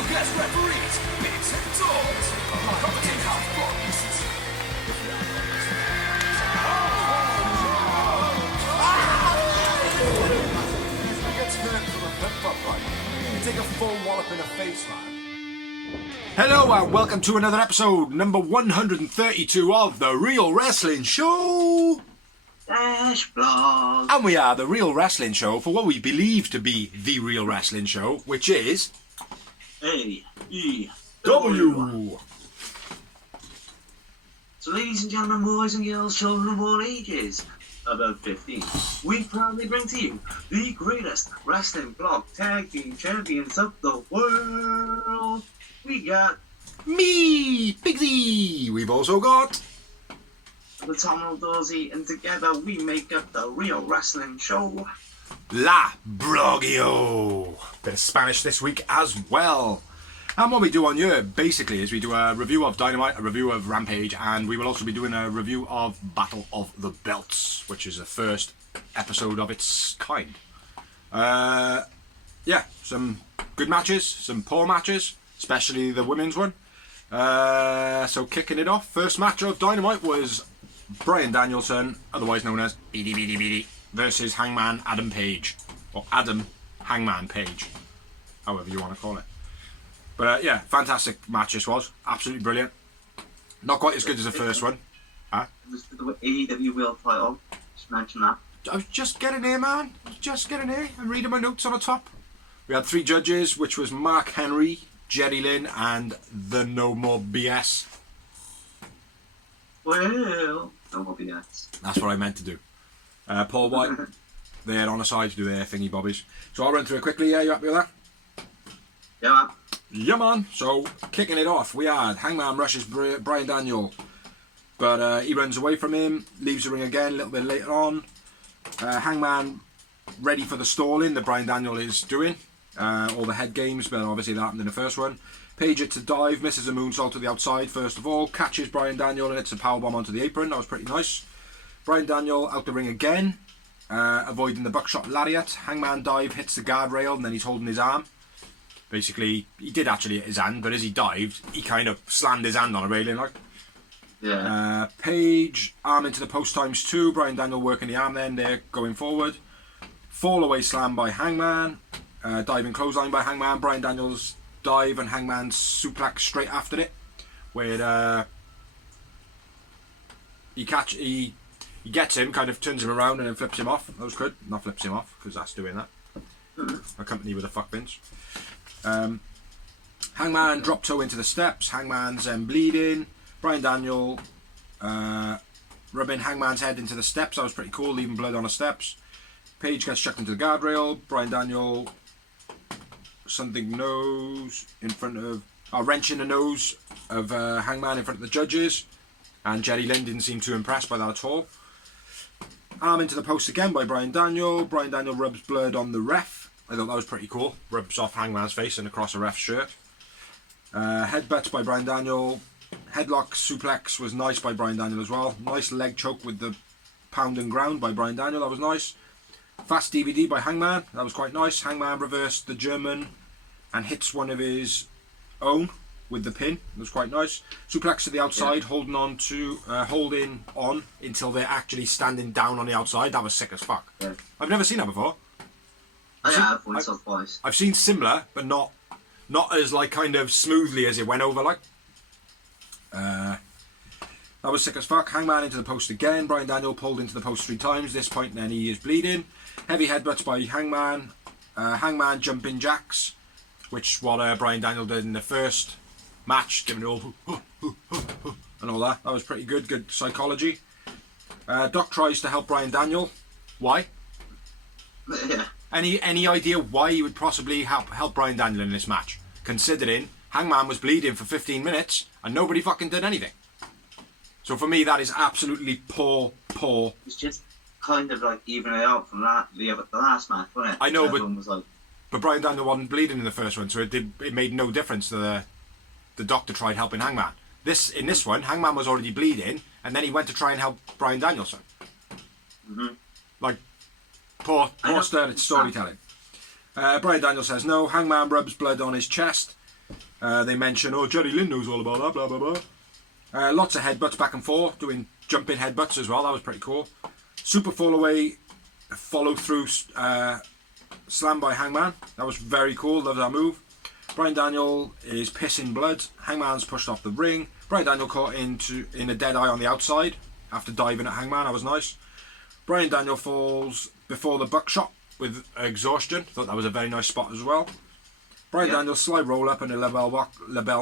special guest referees, bigs and talls, commentate how focused. He gets hurt from a flip-flop fight. You take a full wallop in the face, man. Hello and welcome to another episode, number 132 of The Real Wrestling Show. Blog. And we are The Real Wrestling Show for what we believe to be The Real Wrestling Show, which is AEW. So ladies and gentlemen, boys and girls, children of all ages, about 15, we proudly bring to you the greatest wrestling blog tag team champions of the world. We got me, Big Z. We've also got the Tom Dorsey, and together we make up The Real Wrestling Show. La Blogio. Bit of Spanish this week as well. And what we do on here, basically, is we do a review of Dynamite, a review of Rampage, and we will also be doing a review of Battle of the Belts, which is the first episode of its kind. Yeah, some good matches, some poor matches, especially the women's one. So kicking it off, first match of Dynamite was Bryan Danielson, otherwise known as BD, versus Hangman Adam Page. Or Adam Hangman Page, however you want to call it. But yeah, fantastic match this was. Absolutely brilliant. Not quite as good as the first one. Huh? The AEW World title, just mention that. I was just getting here, man. I'm reading my notes on the top. We had three judges, which was Mark Henry, Jerry Lynn, and the No More BS. Well, no more BS. That's what I meant to do. Paul White, they're on the side to do their thingy bobbies. So I'll run through it quickly. Yeah, you happy with that? Yeah, man. Yeah, man. So kicking it off, we had Hangman rushes Bryan Daniel, but he runs away from him, leaves the ring again a little bit later on. Hangman ready for the stalling that Bryan Daniel is doing. All the head games, but obviously that happened in the first one. Page it to dive, misses a moonsault to the outside first of all, catches Bryan Daniel and hits a powerbomb onto the apron. That was pretty nice. Bryan Daniel out the ring again, avoiding the buckshot lariat. Hangman dive, hits the guardrail, and then he's holding his arm. Basically, he did actually hit his hand, but as he dived, he kind of slammed his hand on a railing like. Yeah. Page, arm into the post times 2. Bryan Daniel working the arm then there, going forward. Fall away slam by Hangman. Diving clothesline by Hangman. Bryan Daniel's dive and Hangman's suplex straight after it, where he gets him, kind of turns him around and then flips him off. That was good. Not flips him off, because that's doing that. Accompanied with a fuck pinch. Hangman drop toe into the steps. Hangman's bleeding. Bryan Daniel rubbing Hangman's head into the steps. That was pretty cool, leaving blood on the steps. Page gets chucked into the guardrail. Bryan Daniel something nose in front of wrench in the nose of Hangman in front of the judges, and Jerry Lynn didn't seem too impressed by that at all. Arm into the post again by Bryan Daniel. Bryan Daniel rubs blood on the ref. I thought that was pretty cool. Rubs off Hangman's face and across a ref's shirt. Headbutts by Bryan Daniel. Headlock suplex was nice by Bryan Daniel as well. Nice leg choke with the pound and ground by Bryan Daniel. That was nice. Fast DVD by Hangman. That was quite nice. Hangman reversed the German and hits one of his own with the pin. It was quite nice. Suplex to the outside, holding on until they're actually standing down on the outside. That was sick as fuck. Yeah. I've never seen that before. I have once or twice. I've seen similar, but not as like kind of smoothly as it went over like. That was sick as fuck. Hangman into the post again. Bryan Daniel pulled into the post 3 times. This point then he is bleeding. Heavy headbutts by Hangman. Hangman jumping jacks, which what Bryan Daniel did in the first match, giving it all and all that. That was pretty good. Good psychology. Doc tries to help Bryan Daniel. Why? Yeah. Any idea why he would possibly help Bryan Daniel in this match? Considering Hangman was bleeding for 15 minutes and nobody fucking did anything. So for me, that is absolutely poor. It's just kind of like evening it out from the last match, wasn't it? I know, Everyone was like, but Bryan Daniel wasn't bleeding in the first one, so it made no difference to the doctor tried helping Hangman. In this one, Hangman was already bleeding, and then he went to try and help Bryan Danielson. Like, poor storytelling. Bryan Daniel says no. Hangman rubs blood on his chest. They mention, oh, Jerry Lynn knows all about that, blah, blah, blah. Lots of headbutts back and forth, doing jumping headbutts as well. That was pretty cool. Super fall away, follow through slam by Hangman. That was very cool. Love that move. Bryan Daniel is pissing blood. Hangman's pushed off the ring. Bryan Daniel caught in a dead eye on the outside after diving at Hangman. That was nice. Bryan Daniel falls before the buckshot with exhaustion. Thought that was a very nice spot as well. Bryan Daniel's slide roll up and a label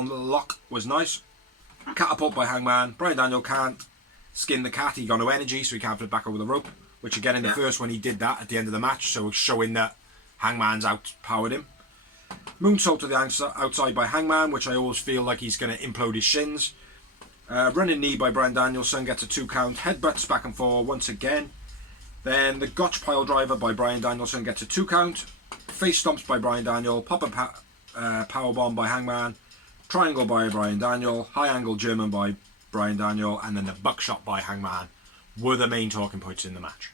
lock was nice. Catapult by Hangman. Bryan Daniel can't skin the cat. He got no energy, so he can't flip back over the rope. Which again in the first one he did that at the end of the match, so showing that Hangman's outpowered him. Moonsault to the outside by Hangman, which I always feel like he's going to implode his shins. Running knee by Bryan Danielson gets a 2 count. Headbutts back and forth once again. Then the Gotch pile driver by Bryan Danielson gets a 2 count. Face stomps by Bryan Daniel. Pop and powerbomb by Hangman. Triangle by Bryan Daniel. High angle German by Bryan Daniel. And then the buckshot by Hangman were the main talking points in the match.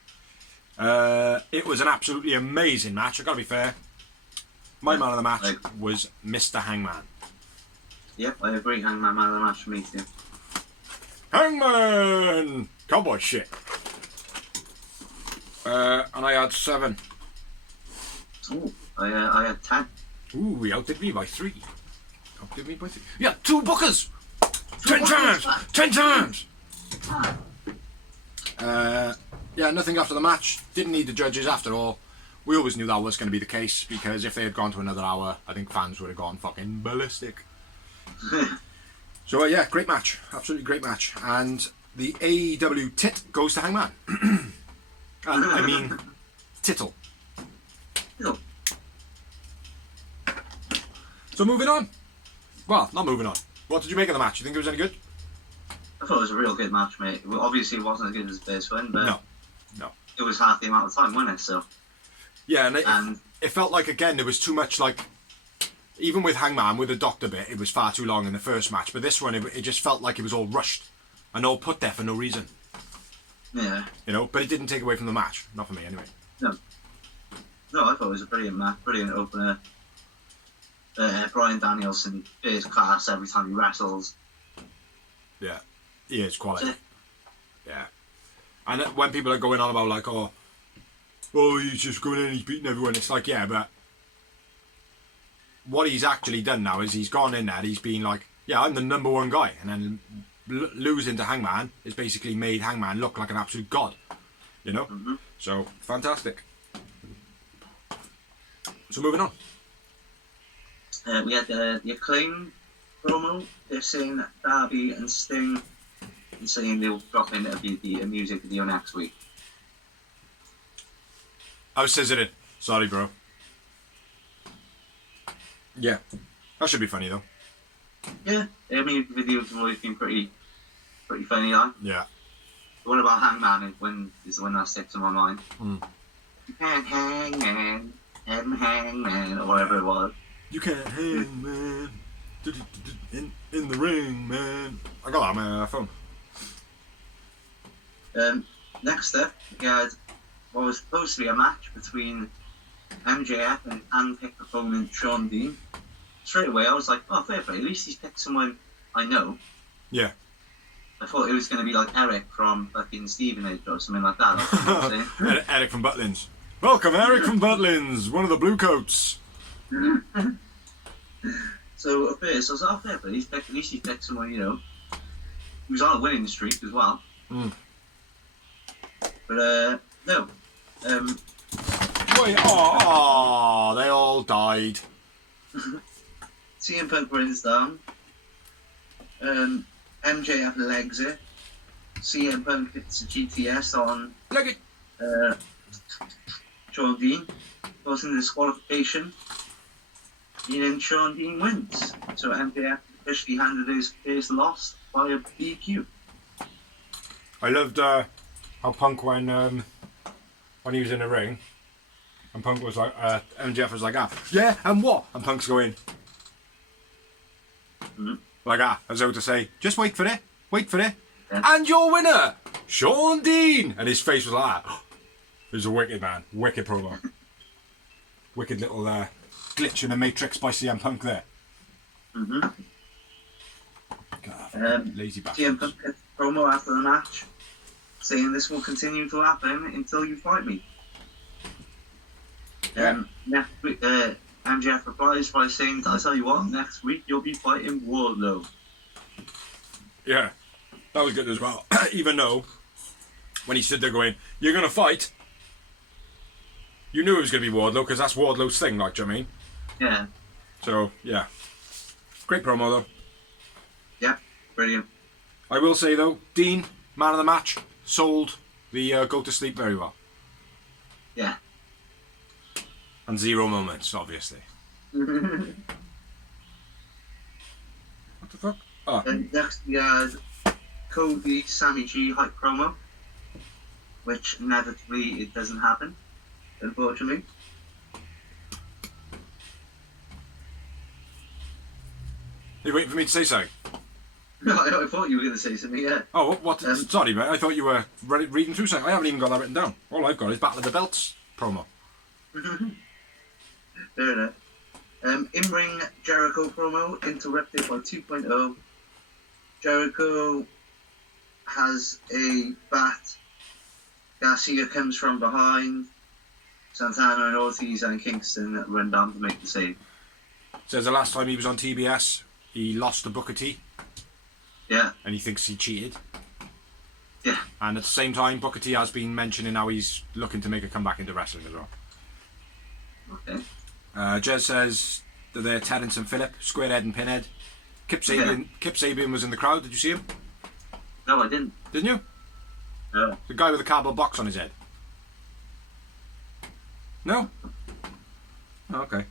It was an absolutely amazing match. I've got to be fair. My man of the match was Mr. Hangman. Yep, I agree. Hangman man of the match for me too. Hangman! Cowboy shit. And I had 7. Ooh, I had 10. Ooh, we outdid me by 3. Outdid me by 3. Yeah, 2 bookers! 10 times! 10 times! Yeah, nothing after the match. Didn't need the judges after all. We always knew that was going to be the case, because if they had gone to another hour, I think fans would have gone fucking ballistic. So yeah, great match. Absolutely great match. And the AEW tit goes to Hangman. I mean, tittle. No. So moving on. Well, not moving on. What did you make of the match? You think it was any good? I thought it was a real good match, mate. Well, obviously, it wasn't as good as the first one, but No. it was half the amount of time, wasn't it? So. Yeah, and it felt like, again, there was too much, like, even with Hangman, with the doctor bit, it was far too long in the first match, but this one, it just felt like it was all rushed and all put there for no reason. Yeah. You know, but it didn't take away from the match. Not for me, anyway. No, I thought it was a brilliant match, brilliant opener. Bryan Danielson is class every time he wrestles. Yeah, he is quality. Yeah. And when people are going on about, like, oh, he's just going in and he's beating everyone. It's like, yeah, but what he's actually done now is he's gone in there, he's been like, yeah, I'm the number 1 guy. And then losing to Hangman has basically made Hangman look like an absolute god. You know? Mm-hmm. So, fantastic. So, moving on. We had the Acclaim promo, dissing Darby and Sting, and saying they'll drop in a music video next week. I was scissoring. Sorry, bro. Yeah. That should be funny, though. Yeah, I mean, the videos have always been pretty funny, like. Yeah. The one about Hangman is the one that sticks in my mind. Mm. You can't hang, man. Hang, man, or whatever it was. You can't hang, man. In the ring, man. I got that on my phone. Next up, we had what was supposed to be a match between MJF and handpicked opponent Sean Dean. Straight away, I was like, oh, fair play. At least he's picked someone I know. Yeah. I thought it was going to be like Eric from fucking Stevenage or something like that. Like, you know what I'm saying? Eric from Butlins. Welcome, Eric from Butlins, one of the blue coats. So at first, I was like, oh, fair play. At least he's picked someone, you know. He was on a winning streak as well. Mm. But, no. Wait, they all died. CM Punk wins down. MJF legs it. CM Punk hits a GTS on Leg it. Sean Dean. Goes into disqualification. And then Sean Dean wins. So MJF officially handed his first loss by a DQ. I loved how Punk when he was in the ring, and Punk was like, MJF was like, yeah, and what? And Punk's going, like, as though to say, just wait for it, yeah. And your winner, Sean Dean. And his face was like, it was a wicked man, wicked promo. Wicked little glitch in the Matrix by CM Punk there. Mm-hmm. God, lazy CM bastards. Punk gets a promo after the match, saying this will continue to happen until you fight me. Yeah. Next week, MJF replies by saying, "I tell you what, next week you'll be fighting Wardlow." Yeah, that was good as well. Even though, when he stood there going, "You're going to fight," you knew it was going to be Wardlow, because that's Wardlow's thing, like, do you know what I mean? Yeah. So, yeah. Great promo, though. Yeah, brilliant. I will say, though, Dean, man of the match, sold the go to sleep very well. Yeah. And 0 moments, obviously. What the fuck? Oh. And next we had Cody Sammy G hype promo, which inevitably it doesn't happen, unfortunately. Are you waiting for me to say something? No, I thought you were going to say something, yeah. Oh, what? Sorry, mate. I thought you were reading through something. I haven't even got that written down. All I've got is Battle of the Belts promo. Fair enough. In-ring Jericho promo interrupted by 2.0. Jericho has a bat. Garcia comes from behind. Santana and Ortiz and Kingston run down to make the save. Says the last time he was on TBS, he lost to Booker T. Yeah. And he thinks he cheated. Yeah. And at the same time, Booker T has been mentioning how he's looking to make a comeback into wrestling as well. Okay. Jez says that they're Terrence and Phillip, Squarehead and Pinhead. Kip Sabian was in the crowd. Did you see him? No, I didn't. Didn't you? No. The guy with the cardboard box on his head. No? Oh, okay.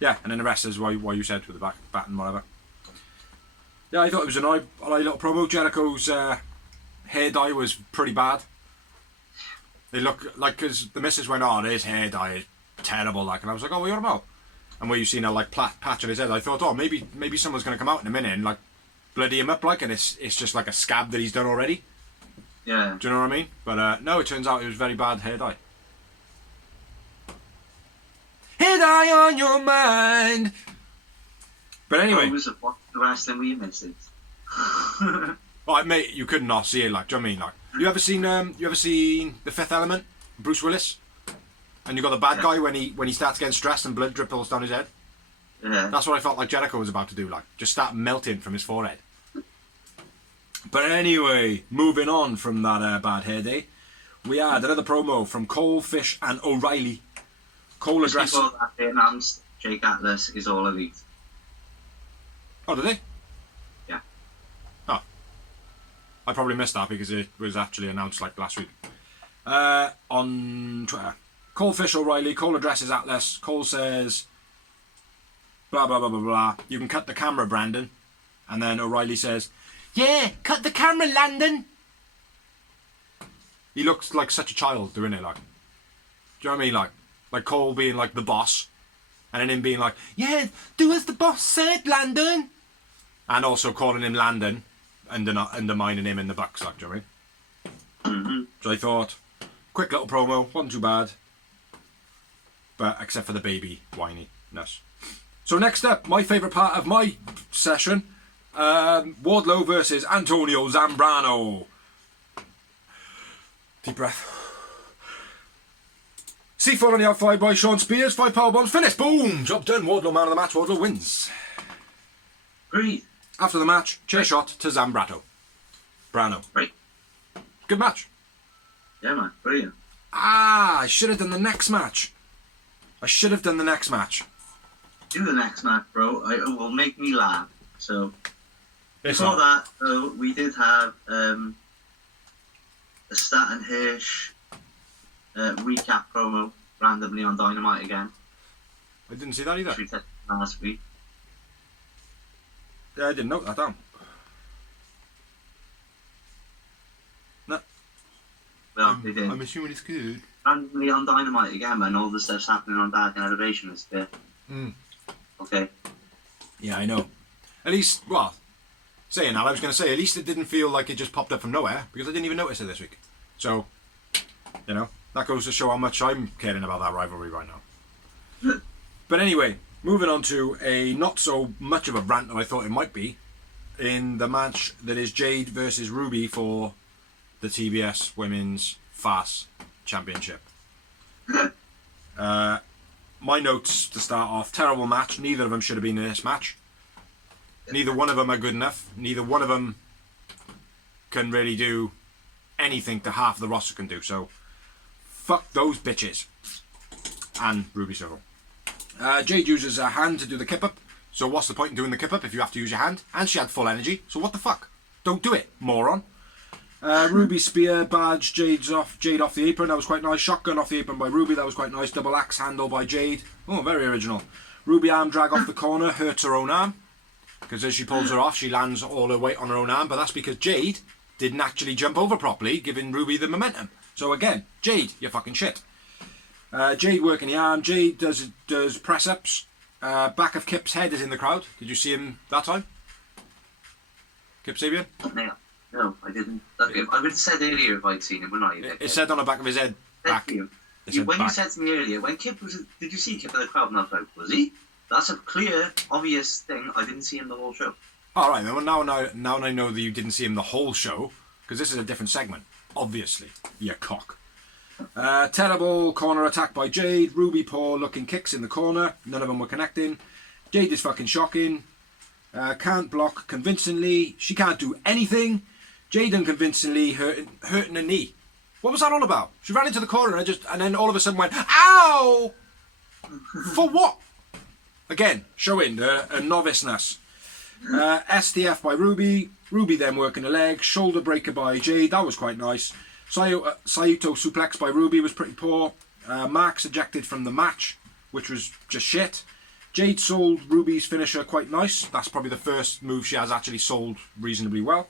Yeah, and then the rest is why you said with the bat and whatever. Yeah, I thought it was an alright little promo. Jericho's hair dye was pretty bad. They look like, because the missus went, "Oh, his hair dye is terrible," like, and I was like, "Oh, what are you on about?" And where you seen a like patch on his head, I thought, "Oh, maybe someone's going to come out in a minute and like bloody him up, like," and it's just like a scab that he's done already. Yeah. Do you know what I mean? But no, it turns out it was very bad hair dye. Hair dye on your mind. But anyway, It was a watch the wrestling we missed it. like, mate, you could not see it. Like, do you know what I mean? Like, you ever seen The Fifth Element, Bruce Willis, and you got the bad guy when he starts getting stressed and blood dripples down his head. Yeah. That's what I felt like Jericho was about to do. Like, just start melting from his forehead. But anyway, moving on from that bad hair day, we had another promo from Cole, Fish, and O'Reilly. Cole addressed. Before that, they announced Jake Atlas is all elite. Oh, did they? Yeah. Oh. I probably missed that because it was actually announced like last week. On Twitter. Cole, Fish, O'Reilly. Cole addresses Atlas. Cole says, blah, blah, blah, blah, blah. "You can cut the camera, Brandon." And then O'Reilly says, "Yeah, cut the camera, Landon." He looks like such a child doing it, like. Do you know what I mean? Like Cole being like the boss, and then him being like, "Yeah, do as the boss said, Landon." And also calling him Landon, and undermining him in the Bucks, like, do you know what I mean? Mm-hmm. So I thought, quick little promo, wasn't too bad. But except for the baby whininess. So next up, my favourite part of my session, Wardlow versus Antonio Zambrano. Deep breath. C4 on the outside by Sean Spears, 5 powerbombs, finish, boom, job done. Wardlow man of the match, Wardlow wins. Breathe. After the match, chair shot to Zambrano. Brano. Right. Good match. Yeah, man. Brilliant. I should have done the next match. Do the next match, bro. It will make me laugh. So, It's before not. that, though, we did have a Stat and Hirsch recap promo randomly on Dynamite again, I didn't see that either. which we tested last week. Yeah, I didn't note that down. No. Well, they did. I'm assuming it's good. Randomly on Dynamite again, man. All the stuff's happening on Dark and Elevation is there. Okay. Yeah, I know. At least, well, saying that, I was going to say, at least it didn't feel like it just popped up from nowhere, because I didn't even notice it this week. So, you know, that goes to show how much I'm caring about that rivalry right now. But anyway, Moving on to a not so much of a rant that I thought it might be, in the match that is Jade versus Ruby for the TBS Women's Fast Championship. My notes to start off: terrible match. Neither of them should have been in this match. Neither one of them are good enough. Neither one of them can really do anything that half the roster can do. So, fuck those bitches. And Ruby Soho. Jade uses her hand to do the kip up. So what's the point in doing the kip up if you have to use your hand? And she had full energy. So what the fuck? Don't do it, moron. Ruby spear badge Jade off the apron. That was quite nice. Shotgun off the apron by Ruby. That was quite nice. Double axe handle by Jade. Oh, very original. Ruby arm drag off the corner. Hurts her own arm. Because as she pulls her off, she lands all her weight on her own arm. But that's because Jade didn't actually jump over properly, giving Ruby the momentum. So again, Jade, you're fucking shit. Jade working the arm. Jade does press ups. Back of Kip's head is in the crowd. Did you see him that time? Kip Sabian? No, I didn't. Okay, I would have said earlier if I'd seen him, wouldn't I? It said on the back of his head. Back. When you said to me earlier, when Kip was, did you see Kip in the crowd? And I was like, was he? That's a clear, obvious thing. I didn't see him the whole show. All right, now I know that you didn't see him the whole show, because this is a different segment. Obviously, you cock. Terrible corner attack by Jade. Ruby poor looking kicks in the corner. None of them were connecting. Jade is fucking shocking. Can't block convincingly. She can't do anything. Jade unconvincingly hurting her knee. What was that all about? She ran into the corner and then all of a sudden went, ow! For what? Again, showing a noviceness. STF by Ruby. Ruby then working the leg. Shoulder breaker by Jade. That was quite nice. Saito suplex by Ruby was pretty poor. Max ejected from the match, which was just shit. Jade sold Ruby's finisher quite nice. That's probably the first move she has actually sold reasonably well.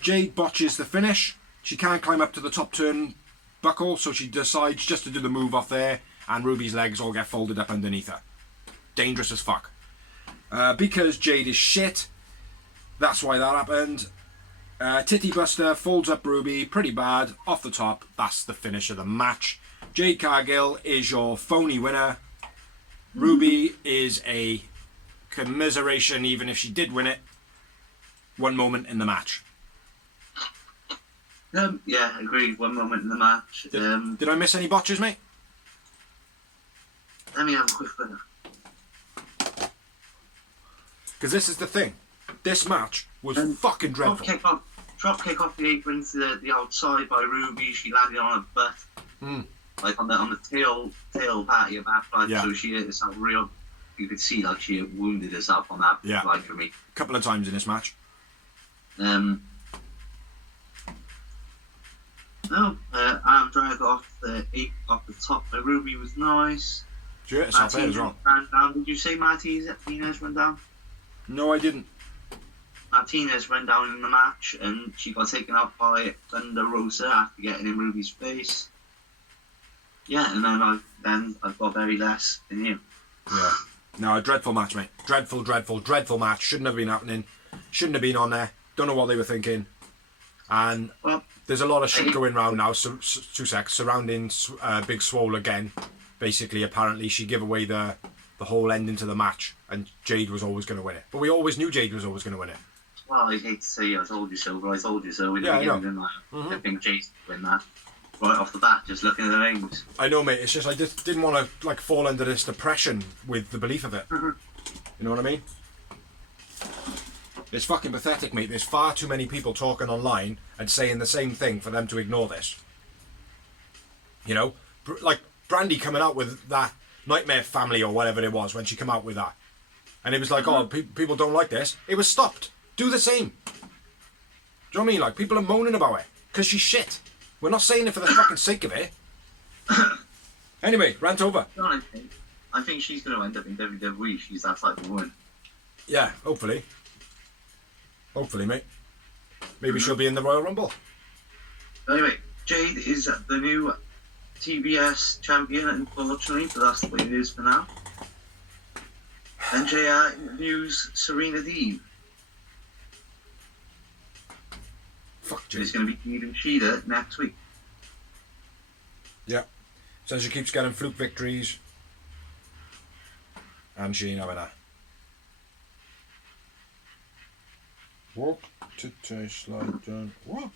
Jade botches the finish. She can't climb up to the top turnbuckle, so she decides just to do the move off there, and Ruby's legs all get folded up underneath her. Dangerous as fuck. Because Jade is shit, that's why that happened. Titty Buster folds up Ruby pretty bad off the top. That's the finish of the match. Jade Cargill is your phony winner. Ruby is a commiseration even if she did win it. One moment in the match. Yeah, agreed. One moment in the match. Did I miss any botches, mate? Let me have a quick look. Because this is the thing. This match was fucking dreadful. Drop kick off the apron to the outside by Ruby. She landed on her butt, like on the tail part of your back, like, so she hit herself real. You could see like she wounded herself on that. Yeah, like for me, a couple of times in this match. Arm drag off the top by Ruby was nice. She hurt herself there as well. Did you say Martinez went down? No, I didn't. Martinez went down in the match and she got taken out by Thunder Rosa after getting in Ruby's face. Yeah, and then I've got very less in him. Yeah. No, a dreadful match, mate. Dreadful match. Shouldn't have been happening. Shouldn't have been on there. Don't know what they were thinking. And there's a lot of shit going around now, surrounding Big Swole again. Basically, apparently, she gave away the whole ending to the match, and Jade was always going to win it. But we always knew Jade was always going to win it. Well, I hate to say I told you so, but I told you so. I think Jade would win that right off the bat, just looking at the names. I know, mate. It's just I just didn't want to fall under this depression with the belief of it. You know what I mean? It's fucking pathetic, mate. There's far too many people talking online and saying the same thing for them to ignore this. You know, like Brandy coming out with that Nightmare Family or whatever it was when she came out with that, and it was like, oh, people don't like this. It was stopped. Do the same. Do you know what I mean? Like, people are moaning about it because she's shit. We're not saying it for the fucking sake of it. Anyway, rant over. I think she's going to end up in WWE. She's that type of woman. Yeah, hopefully. Hopefully, mate. Maybe she'll be in the Royal Rumble. Anyway, Jade is the new TBS champion, unfortunately, but that's the way it is for now. And JR interviews Serena Deeb. Fuck Jade. She's going to be beating Shida next week. Yeah. So she keeps getting fluke victories. And she ain't having that. Walk to taste like John. What?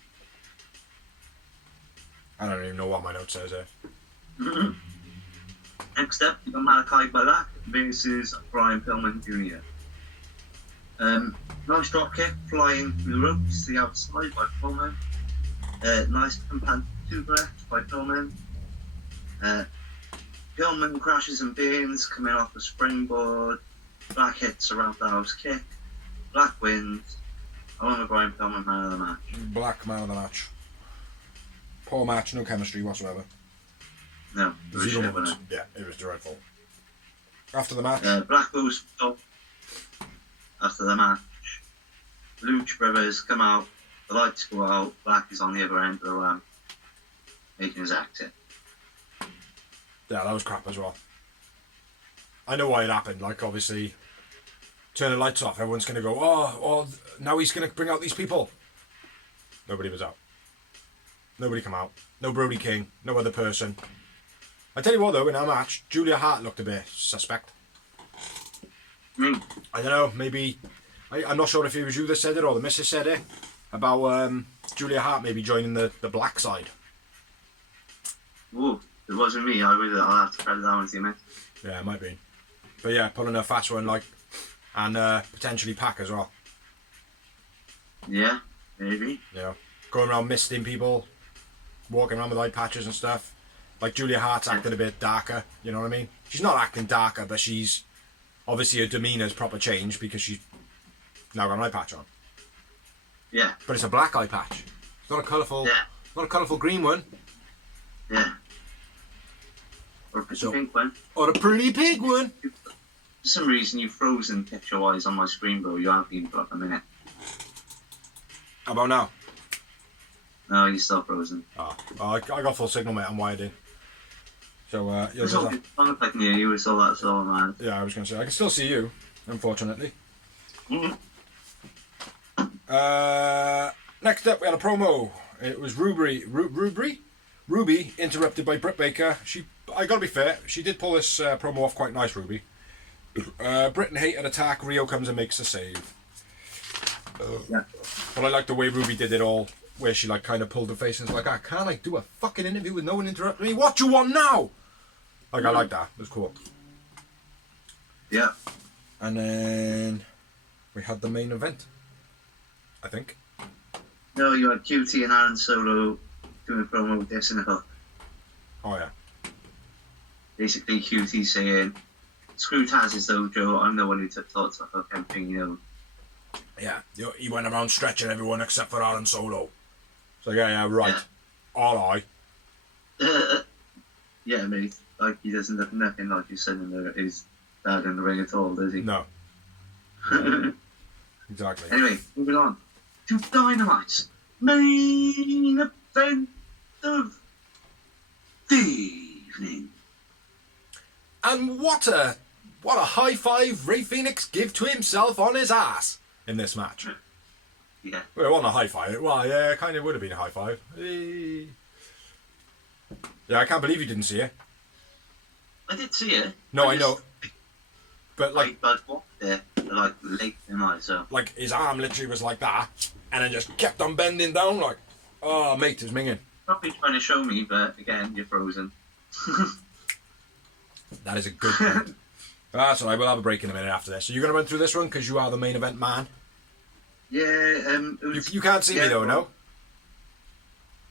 I don't even know what my note says there. Next up, you got Malachi Black versus Brian Pillman Jr. Nice drop kick flying through the ropes to the outside by Pillman. Nice compound suplex by Pillman. Pillman crashes and burns coming off the springboard. Black hits a roundhouse kick. Black wins. Along with Brian Pillman, man of the match. Black man of the match. Poor match, no chemistry whatsoever. No, it was Zero shit, moments. wasn't it? Yeah, it was dreadful. After the match, Black goes up after the match. Lucha Brothers come out, the lights go out, Black is on the other end of the ramp, making his exit. yeah, that was crap as well. I know why it happened. Like, obviously, turn the lights off. Everyone's going to go, oh, now he's going to bring out these people. Nobody was out. Nobody come out. No Brody King. No other person. I tell you what, though, in our match, Julia Hart looked a bit suspect. I I don't know, maybe... I'm not sure if it was you that said it or the missus said it, about Julia Hart maybe joining the black side. Ooh, it wasn't me, I'll have to credit that one to you, mate. Yeah, it might be. But yeah, pulling a fast one, like, and potentially Pac as well. Yeah, maybe. You know, going around misting people, walking around with eye patches and stuff. Like, Julia Hart's acting a bit darker, you know what I mean? She's not acting darker, but she's... Obviously, her demeanour's proper changed because she's now got an eye patch on. Yeah. But it's a black eye patch. It's not a colourful... Yeah. Not a colourful green one. Yeah. Or a pretty pink one. Or a pretty pig one. For some reason, you've frozen picture-wise on my screen, bro. You haven't been for like a minute. How about now? No, you're still frozen. Oh, I got full signal, mate. I'm wired in. So, yeah, It's all good. I'm not near you, it's all that sort, man. yeah, I was going to say, I can still see you, unfortunately. Mm-hmm. Next up, we had a promo. It was Ruby interrupted by Britt Baker. I got to be fair, she did pull this promo off quite nice, Ruby. Britt and Hater attack. Rio comes and makes a save. Yeah. But I like the way Ruby did it all, where she like kind of pulled her face and was like, I can't like do a fucking interview with no one interrupting me. What you want now? Like, I like that. It was cool. Yeah. And then we had the main event, I think. No, you had QT and Aaron Solo doing a promo with this and a hook. Oh, yeah. Basically, QT saying, screw Taz's dojo, I'm the one who took thoughts of hook everything, you know. Yeah, he went around stretching everyone except for Aaron Solo. So, yeah, right. Yeah. All right. Yeah, mate. Like, he doesn't look nothing like his son in his dad in the ring at all, does he? No. Exactly. Anyway, moving on to Dynamite's main event of the evening. And what a high five Rey Fenix give to himself on his ass in this match. Yeah. Well, it wasn't a high five. Well, yeah, it kind of would have been a high five. Hey. Yeah, I can't believe you didn't see it. I did see it. No, I know. But like, but what there, like late in life, so. like his arm literally was like that, and then just kept on bending down. Like, oh, mate, it's minging. Probably trying to show me, but again, you're frozen. That is a good point. That's all right. We'll have a break in a minute after this. So you're gonna run through this one because you are the main event man. Yeah. It was, You can't see me though, no.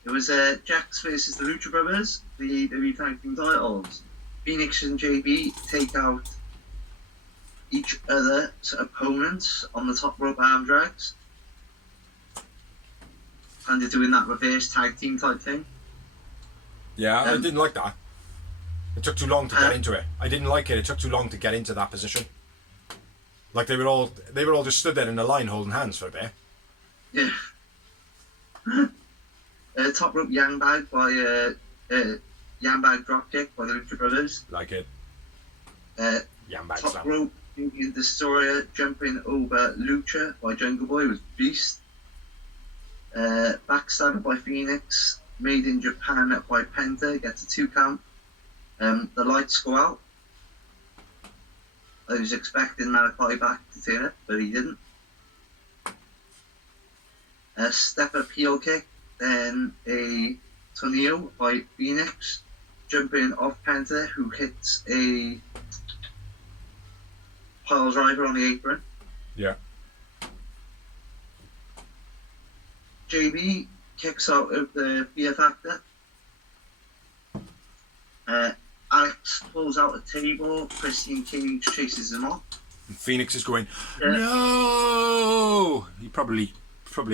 It was Jax versus the Lucha Brothers, the AEW Tag Team titles. Phoenix and JB take out each other's opponents on the top rope arm drags. And they're doing that reverse tag team type thing. Yeah, I didn't like that. It took too long to get into it. I didn't like it. It took too long to get into that position. Like they were all just stood there in a line holding hands for a bit. Yeah. Top rope yang bag by yang bag dropkick by the Lucha Brothers. Like it. Yambag Top slam. rope Indian Destroyer jumping over Lucha by Jungle Boy was beast. Backstabber by Phoenix. Made in Japan by Penta gets a 2 count. The lights go out. I was expecting Malachi back to turn it, but he didn't. A step-up heel kick, then a tornado by Phoenix, jumping off Penta, who hits a pile driver on the apron. Yeah. JB kicks out of the Fear Factor. Alex pulls out a table. Christian Cage chases him off. And Phoenix is going, no! He probably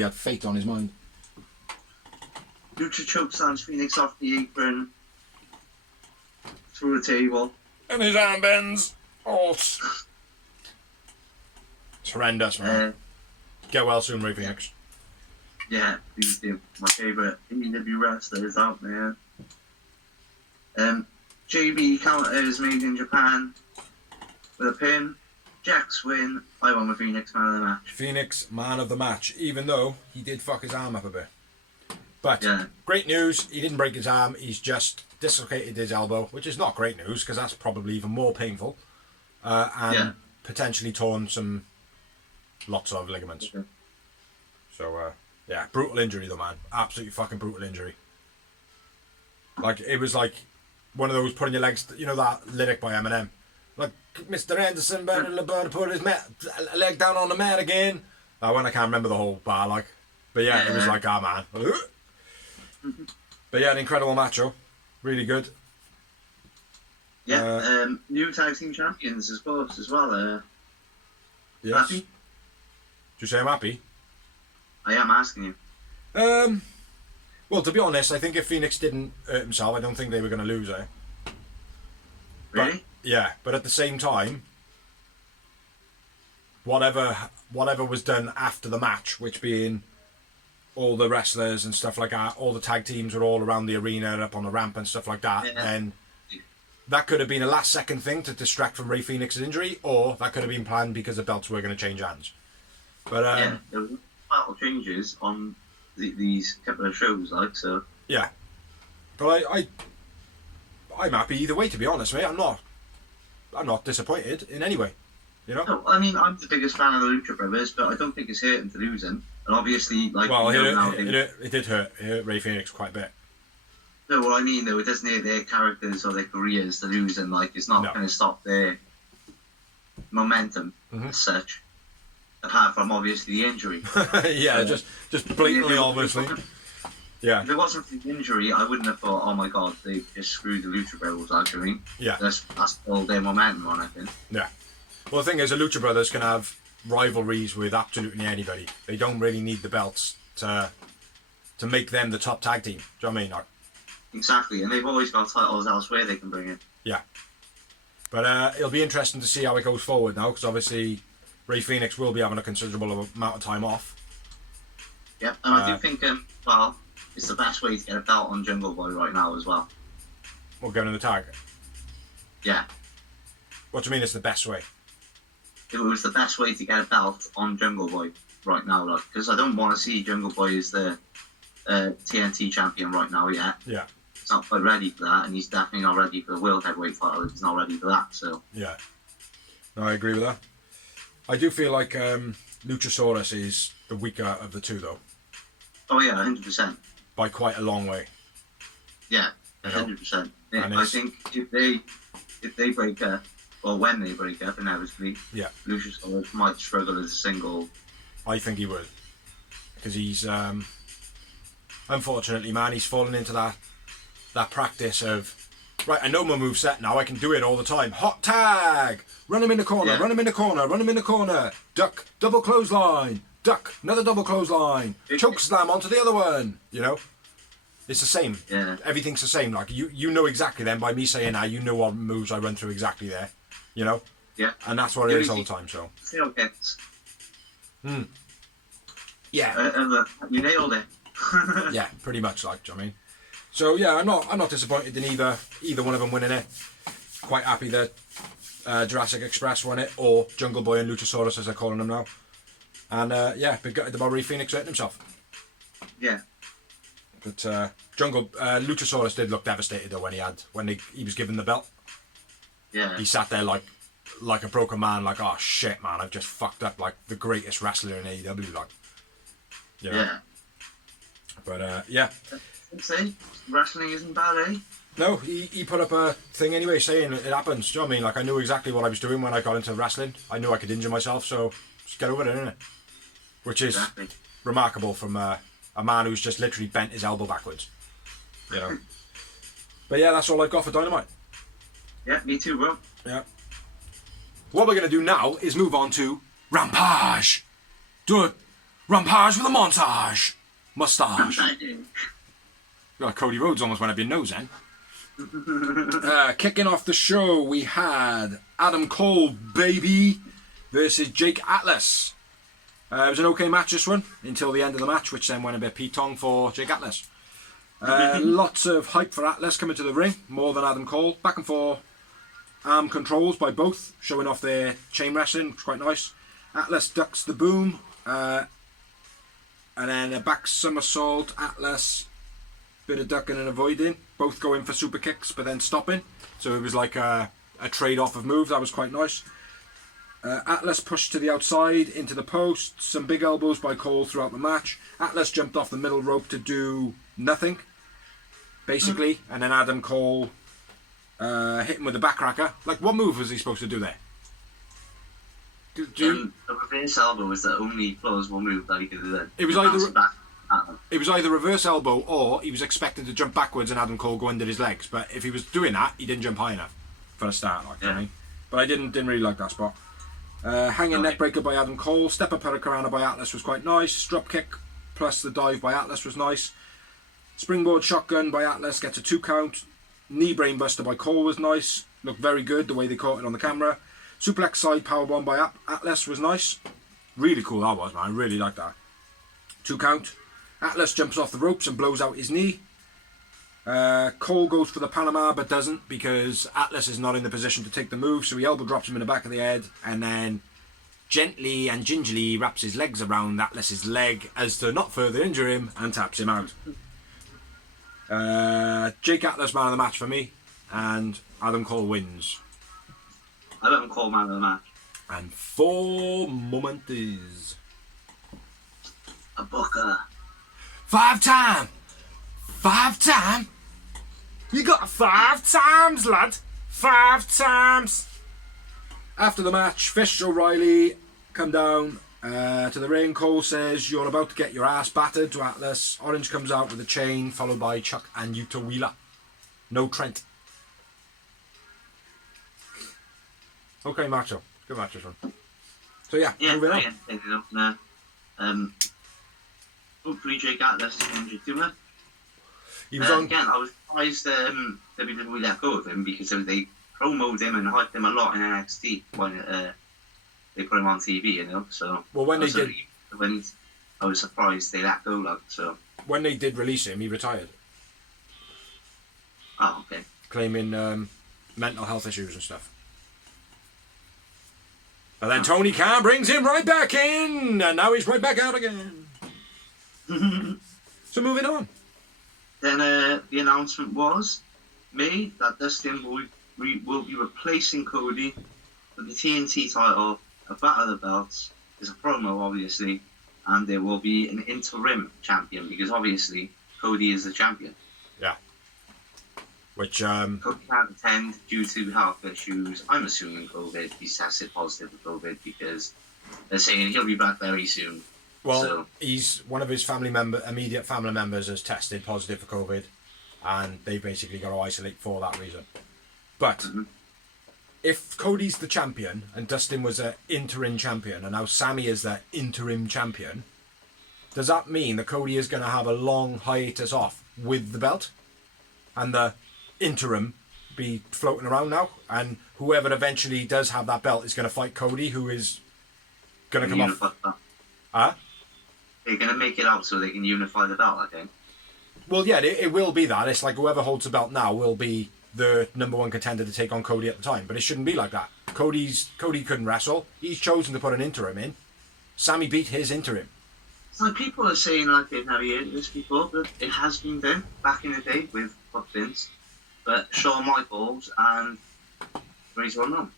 had fate on his mind. Lucha chokeslams Phoenix off the apron. Through the table. And his arm bends. Oh, it's horrendous, man. Get well soon, Ray Phoenix. Yeah, please do. My favourite AEW wrestler is out there. JB counters made in Japan with a pin. Jax win. I won with Phoenix man of the match. Phoenix man of the match, even though he did fuck his arm up a bit. But yeah. Great news, he didn't break his arm, he's just dislocated his elbow, which is not great news because that's probably even more painful. And potentially torn lots of ligaments. Okay. So, yeah, brutal injury though, man. Absolutely fucking brutal injury. Like, it was like one of those putting your legs, you know that lyric by Eminem? Like, Mr. Anderson better put his leg down on the mat again. That one I can't remember the whole bar, like. But yeah, it was like, ah, man. But yeah, an incredible match, oh. Really good. Yeah, new tag team champions, as well. Yes. Happy? Did you say I'm happy? I am asking you. Well, to be honest, I think if Phoenix didn't hurt himself, I don't think they were going to lose, Really? But, yeah, but at the same time, whatever was done after the match, which being all the wrestlers and stuff like that, all the tag teams were all around the arena, up on the ramp and stuff like that, and that could have been a last-second thing to distract from Ray Phoenix's injury, or that could have been planned because the belts were going to change hands. But there was battle changes on these couple of shows, like, so. Yeah, but I'm happy either way. To be honest, mate, I'm not disappointed in any way. You know. No, I mean, I'm the biggest fan of the Lucha Brothers, but I don't think it's hurting to lose him. And obviously, like, well, it did hurt. It hurt Ray Phoenix quite a bit. No, what I mean though, it doesn't hurt their characters or their careers to lose them. Like, it's not going to stop their momentum as such. Apart from obviously the injury. Yeah, just blatantly, obviously. Yeah. If it wasn't for the injury, I wouldn't have thought, oh my god, they just screwed the Lucha Brothers, actually. Yeah. That's all their momentum on, I think. Yeah. Well, the thing is, the Lucha Brothers can have rivalries with absolutely anybody. They don't really need the belts to make them the top tag team. Do you know what I mean? Like, exactly, and they've always got titles elsewhere they can bring in. Yeah. But it'll be interesting to see how it goes forward now, because obviously Ray Phoenix will be having a considerable amount of time off. Yeah, and I do think, well, it's the best way to get a belt on Jungle Boy right now as well. We'll go in the tag. Yeah. What do you mean it's the best way? It was the best way to get a belt on Jungle Boy right now, like, because I don't want to see Jungle Boy as the TNT champion right now yet. Yeah. He's not quite ready for that, and he's definitely not ready for the World Heavyweight title if he's not ready for that, so. Yeah. No, I agree with that. I do feel like Luchasaurus is the weaker of the two, though. Oh yeah, 100%. By quite a long way. Yeah, 100%. Yeah, I think if they break up, or when they break up inevitably, yeah, Luchasaurus might struggle as a single. I think he would, because he's unfortunately, man, he's fallen into that practice of, right, I know my moveset now, I can do it all the time. Hot tag! Run him in the corner, run him in the corner, run him in the corner. Duck, double clothesline. Duck, another double clothesline. Choke slam onto the other one. You know? It's the same. Yeah. Everything's the same. Like, you know exactly then, by me saying that, you know what moves I run through exactly there. You know? Yeah. And that's what it is all the time, so. Still hits. Yeah. You nailed it. Yeah, pretty much, like, do you know what I mean? So yeah, I'm not disappointed in either one of them winning it. Quite happy that Jurassic Express won it, or Jungle Boy and Luchasaurus as they're calling them now. And yeah, big gutted about Ray Phoenix hurting himself. Yeah. But Luchasaurus did look devastated though when he was given the belt. Yeah. He sat there like, like a broken man, like, oh shit, man, I've just fucked up like the greatest wrestler in AEW, like, you know. Yeah. But yeah. Say, wrestling isn't bad, eh? No, he put up a thing anyway saying it happens. Do you know what I mean? Like, I knew exactly what I was doing when I got into wrestling. I knew I could injure myself, so just get over it, innit? Which is remarkable from a man who's just literally bent his elbow backwards. You know. But yeah, that's all I've got for Dynamite. Yeah, me too, bro. Yeah. What we're going to do now is move on to Rampage. Do it. Rampage with a montage. Mustache. Well, Cody Rhodes almost went up your nose then. Kicking off the show, we had Adam Cole, baby, versus Jake Atlas. It was an okay match, this one, until the end of the match, which then went a bit P-tong for Jake Atlas. Lots of hype for Atlas coming to the ring, more than Adam Cole. Back and forth arm controls by both, showing off their chain wrestling, which is quite nice. Atlas ducks the boom, and then a back somersault. Atlas, bit of ducking and avoiding, both going for super kicks but then stopping. So it was like a trade-off of moves. That was quite nice. Atlas pushed to the outside into the post, some big elbows by Cole throughout the match. Atlas jumped off the middle rope to do nothing, basically, and then Adam Cole hit him with a backcracker. Like, what move was he supposed to do there? The reverse elbow was the only plausible move that he could do then. It was either reverse elbow or he was expecting to jump backwards and Adam Cole go under his legs. But if he was doing that, he didn't jump high enough for a start. Like, you know what I mean? But I didn't really like that spot. Hanging neckbreaker by Adam Cole. Step up hurricanrana by Atlas was quite nice. Drop kick plus the dive by Atlas was nice. Springboard shotgun by Atlas gets a 2 count. Knee brainbuster by Cole was nice. Looked very good the way they caught it on the camera. Suplex side powerbomb by Atlas was nice. Really cool that was, man. I really like that. 2 count. Atlas jumps off the ropes and blows out his knee. Cole goes for the Panama but doesn't because Atlas is not in the position to take the move, so he elbow drops him in the back of the head and then gently and gingerly wraps his legs around Atlas's leg as to not further injure him and taps him out. Jake Atlas man of the match for me, and Adam Cole wins. Adam Cole man of the match. And 4 moments. A booker. 5 time. 5 time. You got 5 times, lad. 5 times. After the match, Fish O'Reilly come down to the ring. Cole says, "You're about to get your ass battered" to Atlas. Orange comes out with a chain, followed by Chuck and Yuta Wheeler. No Trent. Okay, matchup. Good match, this one. So yeah, moving on. Hopefully Jake Atlas is injured too much. He was on. Again, I was surprised WWE let go of him because they promoted him and hyped him a lot in NXT when they put him on TV, you know. So when I was surprised they let go, like so. When they did release him, he retired. Oh, okay. Claiming mental health issues and stuff. But then Tony Khan brings him right back in, and now he's right back out again. So moving on. Then the announcement was made that Dustin will be replacing Cody for the TNT title, a Battle of the Belts. There's a promo, obviously, and there will be an interim champion because obviously Cody is the champion. Yeah. Which Cody can't attend due to health issues. I'm assuming COVID. He's tested positive for COVID because they're saying he'll be back very soon. Well, he's one of his immediate family members has tested positive for COVID, and they basically got to isolate for that reason. But if Cody's the champion and Dustin was an interim champion, and now Sammy is the interim champion, does that mean that Cody is going to have a long hiatus off with the belt, and the interim be floating around now, and whoever eventually does have that belt is going to fight Cody, who is going to come off? They're going to make it out so they can unify the belt, I think. Well, yeah, it will be that. It's like whoever holds the belt now will be the number 1 contender to take on Cody at the time. But it shouldn't be like that. Cody couldn't wrestle. He's chosen to put an interim in. Sammy beat his interim. So people are saying like they've never heard this before, but it has been done back in the day with Buck Vince. But Shawn Michaels and Razor Ramon.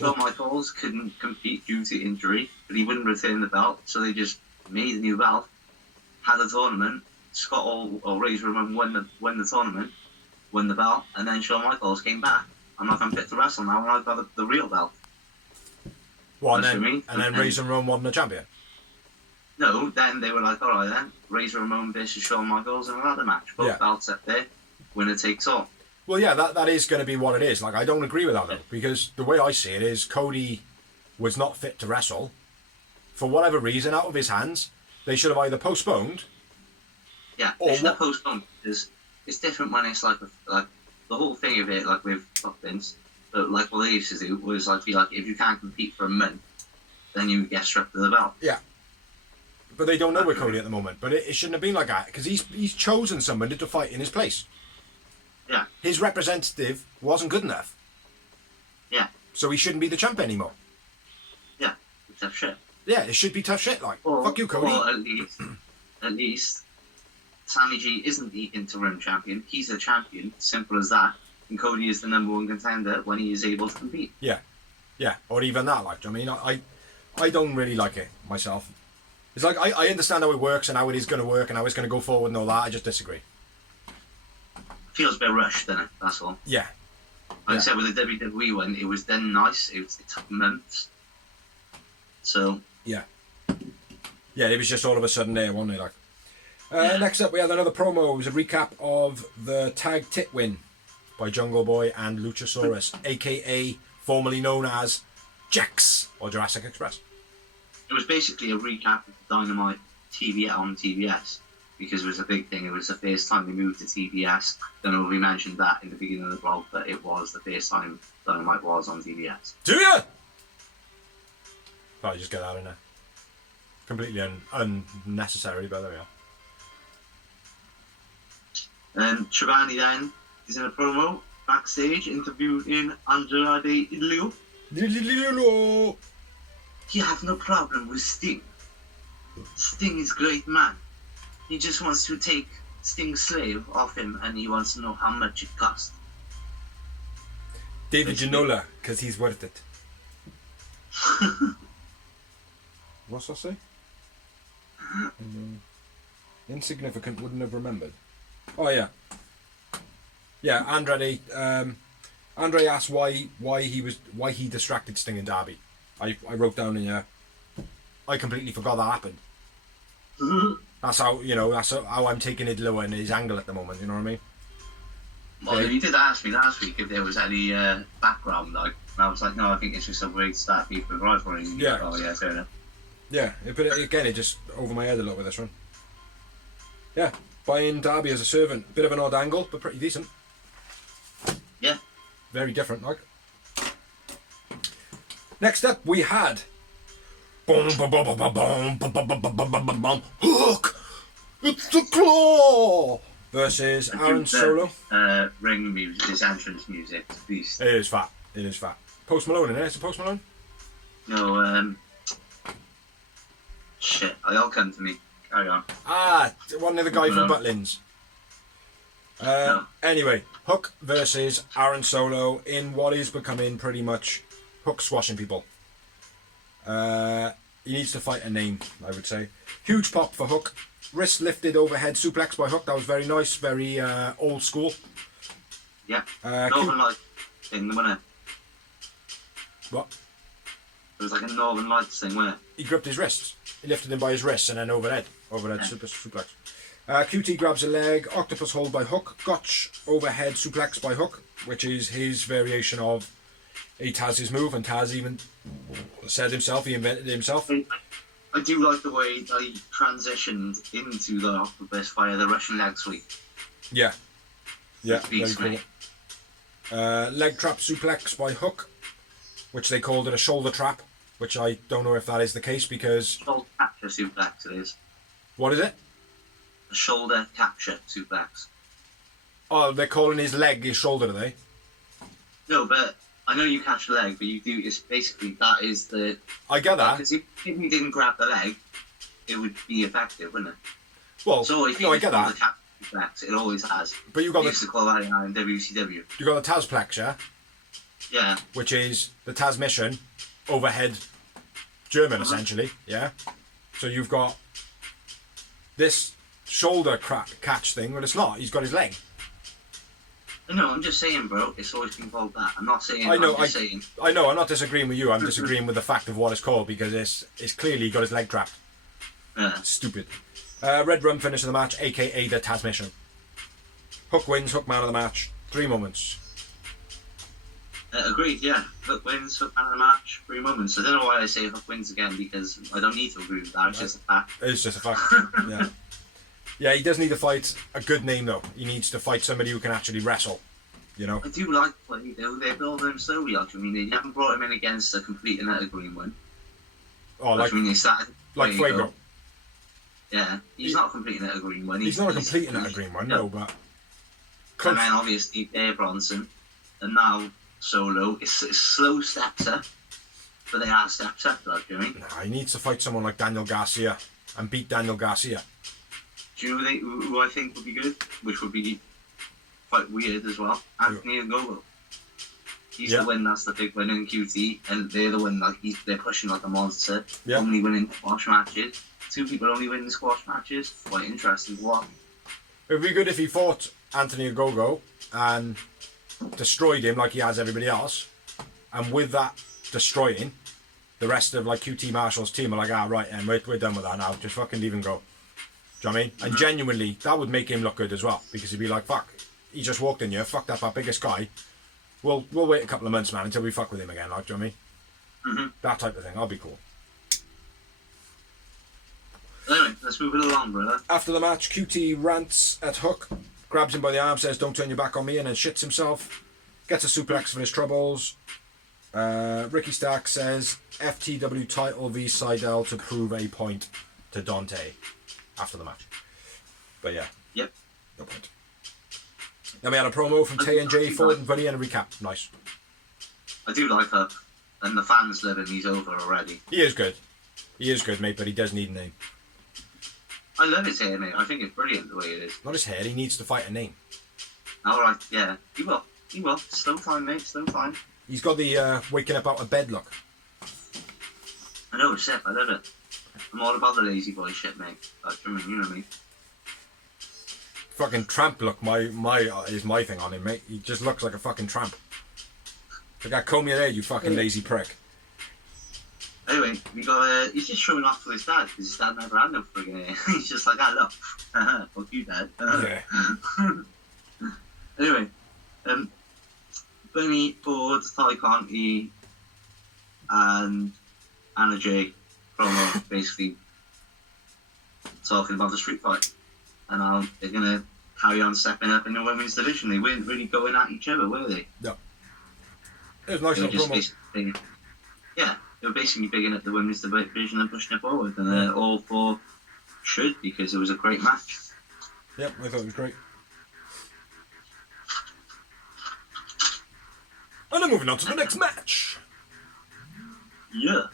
Shawn Michaels couldn't compete due to injury, but he wouldn't retain the belt, so they just made a new belt, had a tournament. Scott or Razor Ramon won the tournament, won the belt, and then Shawn Michaels came back. I'm like, I'm fit to wrestle now, and I've got the real belt. Well, and then Razor Ramon won the champion. No, then they were like, all right then, Razor Ramon versus Shawn Michaels in a ladder match. Both belts up there, winner takes all. Well, yeah, that is going to be what it is. Like, I don't agree with that, though, because the way I see it is Cody was not fit to wrestle. For whatever reason, out of his hands, they should have either postponed. Yeah, they should have postponed, because it's different when it's like the whole thing of it, like with Vince, but like what they used to do was like, be like, if you can't compete for a month, then you get stripped of the belt. Yeah. But they don't know with Cody at the moment. But it shouldn't have been like that, because he's chosen somebody to fight in his place. Yeah. His representative wasn't good enough. Yeah. So he shouldn't be the champ anymore. Yeah. Tough shit. Yeah, it should be tough shit, like. Fuck you, Cody. Or at least, Sammy G isn't the interim champion. He's a champion. Simple as that. And Cody is the number one contender when he is able to compete. Yeah. Yeah. Or even that, like. I mean, I don't really like it myself. It's like, I understand how it works and how it is going to work and how it's going to go forward and all that. I just disagree. Feels a bit rushed, doesn't it? That's all. Yeah. Like I said, with the WWE one, it was done nice. It took months. So. Yeah. Yeah, it was just all of a sudden there, wasn't it? Like. Next up, we had another promo. It was a recap of the tag tit win by Jungle Boy and Luchasaurus, a.k.a. formerly known as Jax or Jurassic Express. It was basically a recap of Dynamite TV on TBS. Because it was a big thing. It was the first time they moved to TBS. Don't know if we mentioned that in the beginning of the blog, but it was the first time Dynamite was on TBS. Do you? Thought I'd just get that in there. Completely unnecessary, but there we are. Shivani then is in a promo backstage interviewing Andrade Idolo. You have no problem with Sting. Sting is a great man. He just wants to take Sting's slave off him, and he wants to know how much it cost. David Ginola, because he's worth it. What's that say? Insignificant, wouldn't have remembered. Oh yeah. Yeah, Andrade. Andre asked why he distracted Sting and Darby. I wrote down in here. I completely forgot that happened. That's how how I'm taking it low in his angle at the moment. You know what I mean? Well, you did ask me last week if there was any background, like, and I was like, no, I think it's just a way to start beef with rivalry. Yeah. Oh yeah, fair enough. Yeah, but again, it just over my head a little with this one. Yeah, buying Darby as a servant, bit of an odd angle, but pretty decent. Yeah. Very different, like. Next up, we had Hook! It's the Claw! Versus Aaron Solo. Ring music, his entrance music, beast. It is fat. Post Malone in it. Is it Post Malone? No, shit, they'll come to me. Carry on. One of the guy from Butlins. No. Anyway, Hook versus Aaron Solo in what is becoming pretty much Hook squashing people. He needs to fight a name, I would say. Huge pop for Hook. Wrist lifted overhead suplex by Hook. That was very nice, very old school. Yeah. Northern Lights thing, wasn't it? What? It was like a Northern Lights thing, wasn't it? He gripped his wrists. He lifted him by his wrists and then overhead suplex. QT grabs a leg. Octopus hold by Hook. Gotch overhead suplex by Hook, which is his variation of a Taz's move, and Taz even said himself, he invented it himself. I do like the way they transitioned into the octopus via the Russian leg sweep. Yeah. Yeah, very cool. Leg trap suplex by Hook, which they called it a shoulder trap, which I don't know if that is the case because... Shoulder capture suplex it is. What is it? A shoulder capture suplex. Oh, they're calling his leg his shoulder, are they? No, but I know you catch the leg, but you do. It's basically that is the. I get that. Because if you didn't grab the leg, it would be effective, wouldn't it? Well, so if you no, I get that. The capture suplex, it always has. But you got used to call that in WCW. You got the Tazplex, yeah? Yeah. Which is the Tasmission overhead German, essentially. Yeah. So you've got this shoulder catch thing, but it's not. He's got his leg. No, I'm just saying, bro. It's always been called that. I'm not saying. I know. I'm just saying. I know. I'm not disagreeing with you. I'm disagreeing with the fact of what it's called because it's clearly got his leg trapped. Yeah. Stupid. Red Rum finish of the match, aka the Tasmission. Hook wins. Hook man of the match. 3 moments. Agreed. Yeah. Hook wins. Hook man of the match. 3 moments. I don't know why I say Hook wins again because I don't need to agree with that. It's just a fact. It's just a fact. Yeah. Yeah, he does need to fight a good name though. He needs to fight somebody who can actually wrestle. You know. I do like what they do. They build him slowly. Like, I mean, they haven't brought him in against a complete and utter green one. Oh, like I mean, they started like Fuego. Yeah, he's not a complete and utter green one. He's not a complete and utter green one, no, but. And then obviously Bear Bronson, and now Solo. It's slow steps up, but they are steps up. Like, do you know what I mean? Nah, he needs to fight someone like Daniel Garcia and beat Daniel Garcia. Do you know who I think would be good? Which would be quite weird as well. Anthony and Gogo. He's the one that's the big winner in QT, and they're the one like they're pushing like a monster. Yeah. Only winning squash matches. 2 people only winning squash matches. Quite interesting. What? It would be good if he fought Anthony Ogogo and destroyed him like he has everybody else, and with that destroying, the rest of like QT Marshall's team are like, right, and we're done with that now. Just fucking leave him go. Do you know what I mean? And genuinely, that would make him look good as well because he'd be like, fuck, he just walked in here, fucked up our biggest guy. We'll wait a couple of months, man, until we fuck with him again. Like, do you know what I mean? That type of thing. That'll be cool. Anyway, let's move it along, brother. After the match, QT rants at Hook, grabs him by the arm, says, "Don't turn your back on me," and then shits himself. Gets a suplex for his troubles. Ricky Stark says, "FTW title v Seidel to prove a point to Dante." After the match. But yeah. Yep. No point. Then we had a promo from Tay and Jay, Ford and Buddy, and a recap. Nice. I do like Hook, and the fans love him. He's over already. He is good. He is good, mate, but he does need a name. I love his hair, mate. I think it's brilliant the way it is. Not his hair, he needs to fight a name. Alright, yeah. He will. He will. Slow time, mate. Slow time. He's got the waking up out of bed look. I know, it's sick. I love it. I'm all about the lazy boy shit, mate. Like, you know me. Fucking tramp look is my thing on him, mate. He just looks like a fucking tramp. Like, I comb your hair, you fucking lazy prick. Anyway, we got he's just showing off to his dad, because his dad never had no friggin' hair. He's just like, look. Fuck you, dad. Yeah. Anyway, Bernie, Ford, Ty Conti, and Anna J promo basically talking about the street fight. And how they're going to carry on stepping up in the women's division. They weren't really going at each other, were they? No. It was a nice little promo. Yeah, they were basically bigging up the women's division and pushing it forward. And all four should, because it was a great match. Yep, I thought it was great. And then moving on to the next match. Yeah.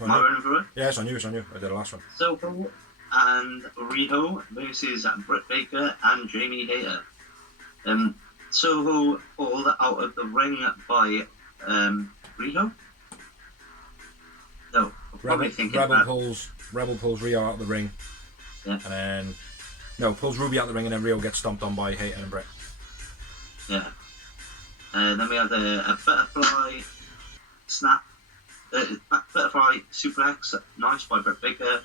Am I running through it? Yeah, it's on you, I did the last one. Soho and Riho versus Britt Baker and Jamie Hayter. Soho pulled out of the ring by Riho? No, I'm probably thinking Rebel pulls Rio out of the ring. Yeah. And then pulls Ruby out of the ring, and then Rio gets stomped on by Hayter and Britt. Yeah. Then we had a butterfly snap. Butterfly suplex, nice by Britt Baker.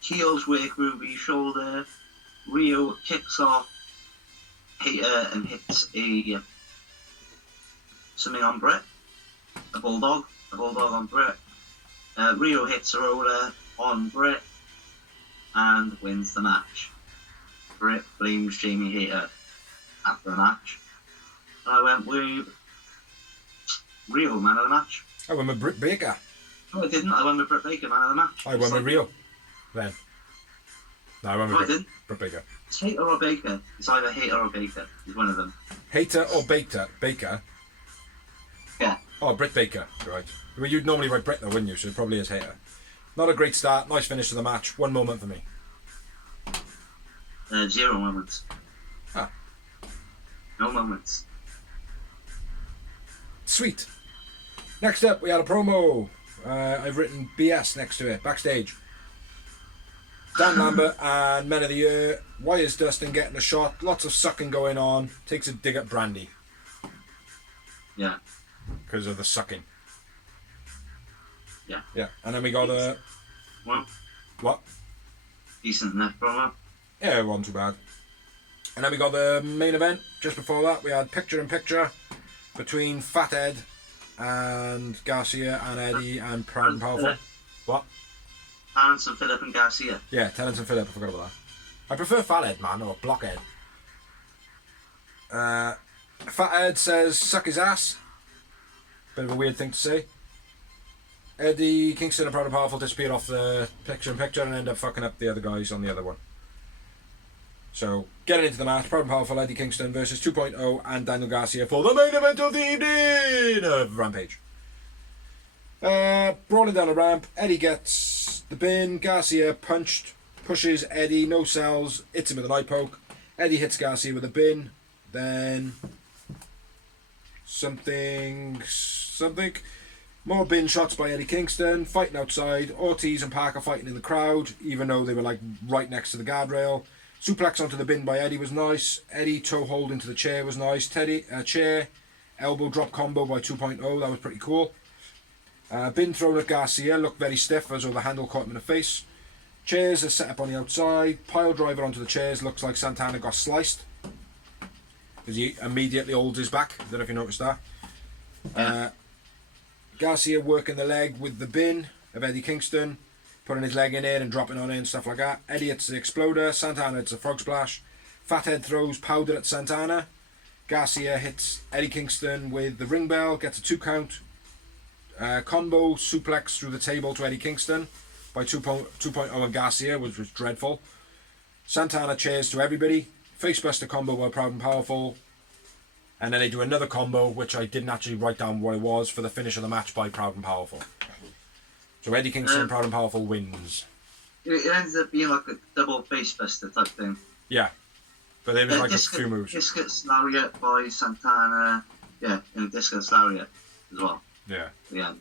Heels work Ruby's shoulder. Rio kicks off Hayter and hits something on Britt. A bulldog on Britt. Rio hits a roller on Britt and wins the match. Britt blames Jamie Hayter after the match. I went with Rio, man of the match. I went with Britt Baker. No, I didn't. I went with Britt Baker, man of the match. I went with Rio. Then. No, I went with I didn't. Britt Baker. It's Hayter or Baker. It's either Hayter or Baker. It's one of them. Hayter or Baker? Yeah. Oh, Britt Baker. Right. Well, you'd normally write Britt though, wouldn't you? So it probably is Hayter. Not a great start. Nice finish to the match. 1 moment for me. 0 moments. Ah. No moments. Sweet. Next up, we had a promo. I've written BS next to it. Backstage. Dan Lambert and Men of the Year. Why is Dustin getting a shot? Lots of sucking going on. Takes a dig at Brandy. Yeah. Because of the sucking. Yeah. Yeah. And then we got a... Well, What? decent enough promo. Yeah, it wasn't too bad. And then we got the main event. Just before that, we had picture-in-picture between Fathead and Garcia and Eddie and Proud and Powerful. What? Terrence and Phillip and Garcia. Yeah, Terrence and Phillip. I forgot about that. I prefer Fathead, man, or Blockhead. Fathead says, suck his ass. Bit of a weird thing to say. Eddie Kingston and Proud and Powerful disappeared off the picture-in-picture and ended up fucking up the other guys on the other one. So, getting into the match, Proud and Powerful, Eddie Kingston versus 2.0 and Daniel Garcia for the main event of the evening of Rampage. Brawling down the ramp, Eddie gets the bin, Garcia punched, pushes Eddie, no sells, hits him with an eye poke. Eddie hits Garcia with a bin, then something, more bin shots by Eddie Kingston, fighting outside, Ortiz and Parker fighting in the crowd, even though they were like right next to the guardrail. Suplex onto the bin by Eddie was nice. Eddie toe hold into the chair was nice. Chair, elbow drop combo by 2.0, that was pretty cool. Bin thrown at Garcia, looked very stiff as though the handle caught him in the face. Chairs are set up on the outside. Pile driver onto the chairs, looks like Santana got sliced. Because he immediately holds his back, I don't know if you noticed that. Garcia working the leg with the bin of Eddie Kingston, putting his leg in it and dropping on it and stuff like that. Eddie hits the exploder, Santana hits a frog splash. Fathead throws powder at Santana. Garcia hits Eddie Kingston with the ring bell, gets a 2 count. Combo suplex through the table to Eddie Kingston by 2.0 and Garcia, which was dreadful. Santana chairs to everybody. Facebuster combo by Proud and Powerful. And then they do another combo, which I didn't actually write down what it was, for the finish of the match by Proud and Powerful. So Eddie Kingston, Proud and Powerful wins. It ends up being like a double facebuster type thing. Yeah. But there was like a few moves. Discus Lariat by Santana. Yeah, and a Discus Lariat as well. Yeah. Yeah.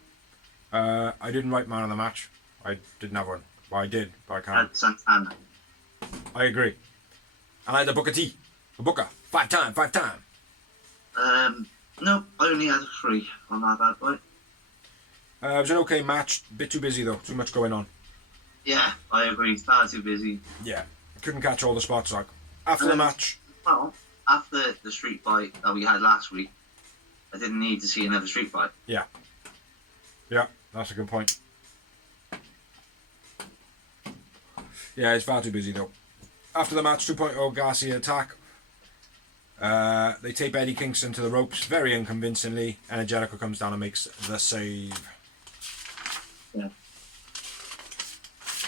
I didn't write man of the match. I didn't have one. Well, I did, but I can't. And Santana. I agree. And I had a Booker T. A Booker. 5 time. No, I only had 3 on that bad boy. It was an okay match. Bit too busy though. Too much going on. Yeah, I agree. Far too busy. Yeah. Couldn't catch all the spots. Like after the match. Well, after the street fight that we had last week, I didn't need to see another street fight. Yeah, that's a good point. Yeah, it's far too busy though. After the match, 2.0 Garcia attack. They tape Eddie Kingston to the ropes very unconvincingly, and Jericho comes down and makes the save. Yeah.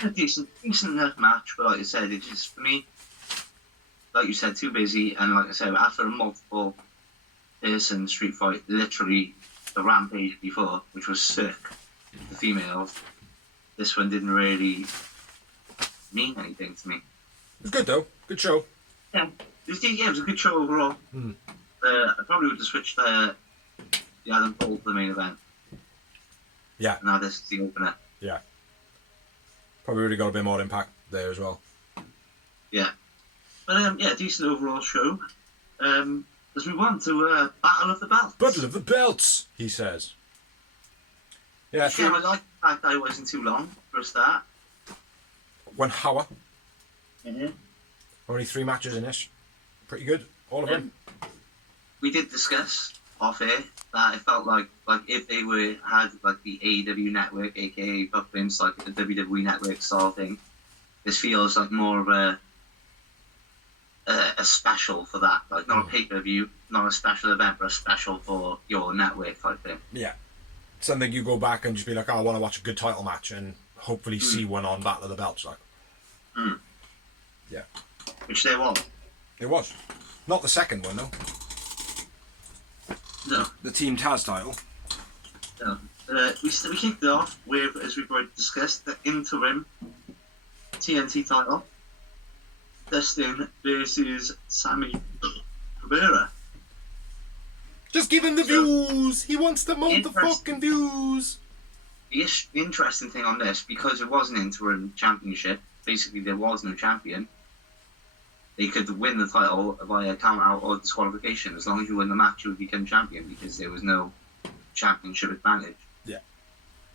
A decent enough match, but like I said, it just, for me, like you said, too busy, and like I said, after a multiple person street fight, literally the Rampage before, which was sick, the females, this one didn't really mean anything to me. It was good though, good show. Yeah, it was a good show overall. I probably would have switched the Adam Cole to the main event. Yeah. Now this is the opener. Yeah. Probably would have got a bit more impact there as well. Yeah. But yeah, decent overall show. Let's move on to Battle of the Belts. Battle of the Belts, he says. Yeah, I like the fact that it wasn't too long for a start. 1 hour. Yeah. Only 3 matches in this. Pretty good, all of them. We did discuss off air that it felt like if they had like the AEW network, aka Buck Vince, like the WWE network style thing, this feels like more of a special for that, like not a pay-per-view, not a special event, but a special for your network type thing. Yeah. Something you go back and just be like, oh, I want to watch a good title match and hopefully see one on Battle of the Belts. Like. Yeah. Which there was. It was. Not the second one, though. No. The Team Taz title. No. We kicked it off with, as we've already discussed, the interim TNT title. Dustin versus Sammy Guevara. Just give him the views. He wants the motherfucking views. The interesting thing on this, because it was an interim championship, basically there was no champion. They could win the title via count out or disqualification. As long as you win the match, you would become champion because there was no championship advantage. Yeah.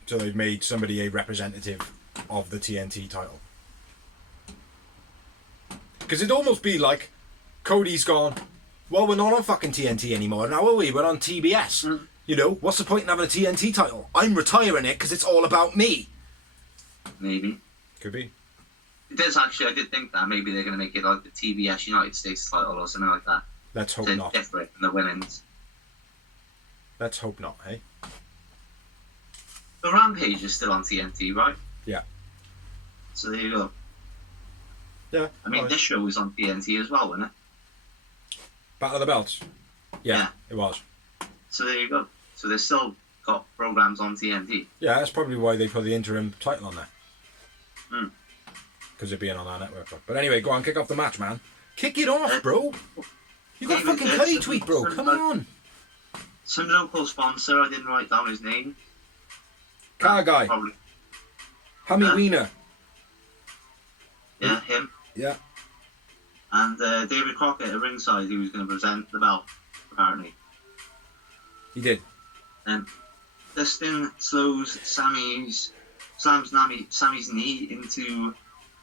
So they've made somebody a representative of the TNT title. Because it'd almost be like Cody's gone, well, we're not on fucking TNT anymore now, are we? We're on TBS. Mm. You know, what's the point in having a TNT title? I'm retiring it because it's all about me. Maybe. Could be. It does actually, I did think that maybe they're going to make it like the TBS United States title or something like that. Let's hope to not. Different from the women's. Let's hope not, hey? The Rampage is still on TNT, right? Yeah. So there you go. Yeah. I mean, this show was on TNT as well, wasn't it? Battle of the Belts. Yeah, it was. So there you go. So they've still got programs on TNT. Yeah, that's probably why they put the interim title on there. Hmm. Because of being on our network. But anyway, go on, kick off the match, man. Kick it off, bro. You got fucking Cuddy tweet, bro. Come on. Some local sponsor, I didn't write down his name. Car guy. Probably. Hammy Wiener. Yeah, him. Yeah. And David Crockett at ringside, who was going to present the belt, apparently. He did. Dustin slams Sammy's knee into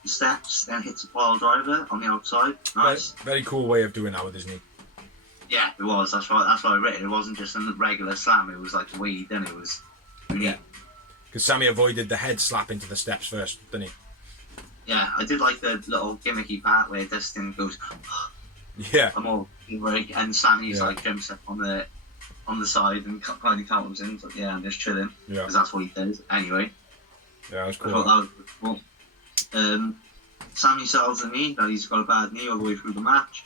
the steps, then hits a pile driver on the outside. Nice. Very cool way of doing that with his knee. Yeah, it was. That's why I read it. It wasn't just a regular slam. It was like the way he done it was unique. Yeah. Because Sammy avoided the head slap into the steps first, didn't he? Yeah, I did like the little gimmicky part where Dustin goes, Yeah. I'm all rig, and Sammy's like jumps up on the side and kind of counters in. So, yeah, I'm just chilling. Yeah. Because that's what he does. Anyway. Yeah, that was I cool. thought that was cool. Sammy sells the knee, that he's got a bad knee all the way through the match.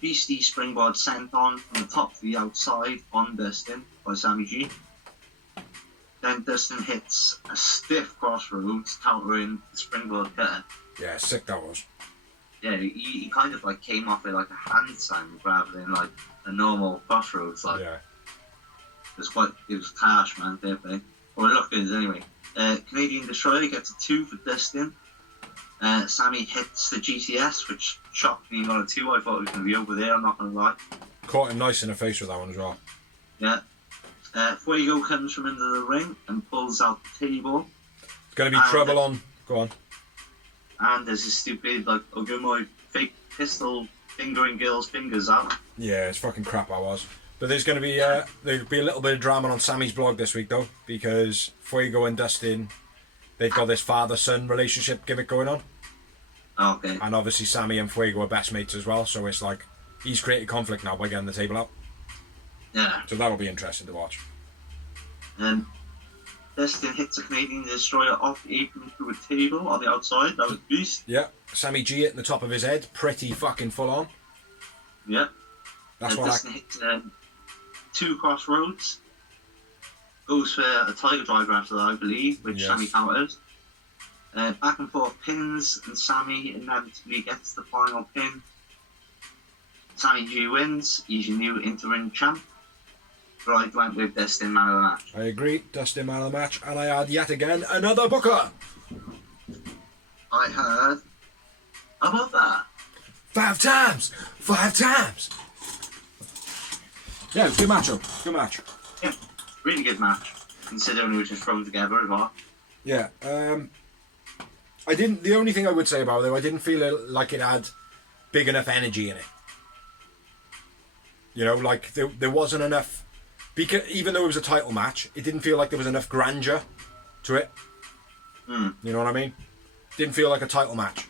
Beastie springboard sent on from the top to the outside on Dustin by Sammy G. Then Dustin hits a stiff crossroads, countering the springboard cutter. Yeah, sick that was. Yeah, he kind of like came off with like a handstand rather than like a normal crossroads. Like, Yeah. it was harsh, man, definitely. Well, it looked good anyway. Canadian Destroyer gets a 2 for Dustin. Sammy hits the GTS, which shocked me, not a 2. I thought it was going to be over there, I'm not going to lie. Caught him nice in the face with that one as well. Yeah. Fuego comes from under the ring and pulls out the table. It's going to be trouble on. Go on. And there's a stupid, like, I'll get my fake pistol fingering girl's fingers out. Yeah, it's fucking crap I was. But there's going to be there'll be a little bit of drama on Sammy's blog this week, though, because Fuego and Dustin, they've got this father-son relationship gimmick going on. Okay. And obviously Sammy and Fuego are best mates as well, so it's like he's created conflict now by getting the table out. Yeah. So that'll be interesting to watch. Dustin hits a Canadian Destroyer off the apron through a table on the outside. That was beast. Yeah. Sammy G hitting the top of his head, pretty fucking full on. Yeah. That's what Dustin hits 2 crossroads. Goes for a Tiger Driver after that, I believe, which Sammy counters. Back and forth pins, and Sammy inevitably gets the final pin. Sammy G wins. He's your new interim champ. But I went with Dustin man of the match. I agree, Dustin man of the match, and I add yet again another booker. I heard. How about that? 5 times! 5 times! Yeah, good matchup. Good match. Yeah, really good match, considering it was just thrown together as well. Yeah, the only thing I would say about it, though, I didn't feel like it had big enough energy in it. You know, like there wasn't enough, because even though it was a title match, it didn't feel like there was enough grandeur to it. You know what I mean? Didn't feel like a title match.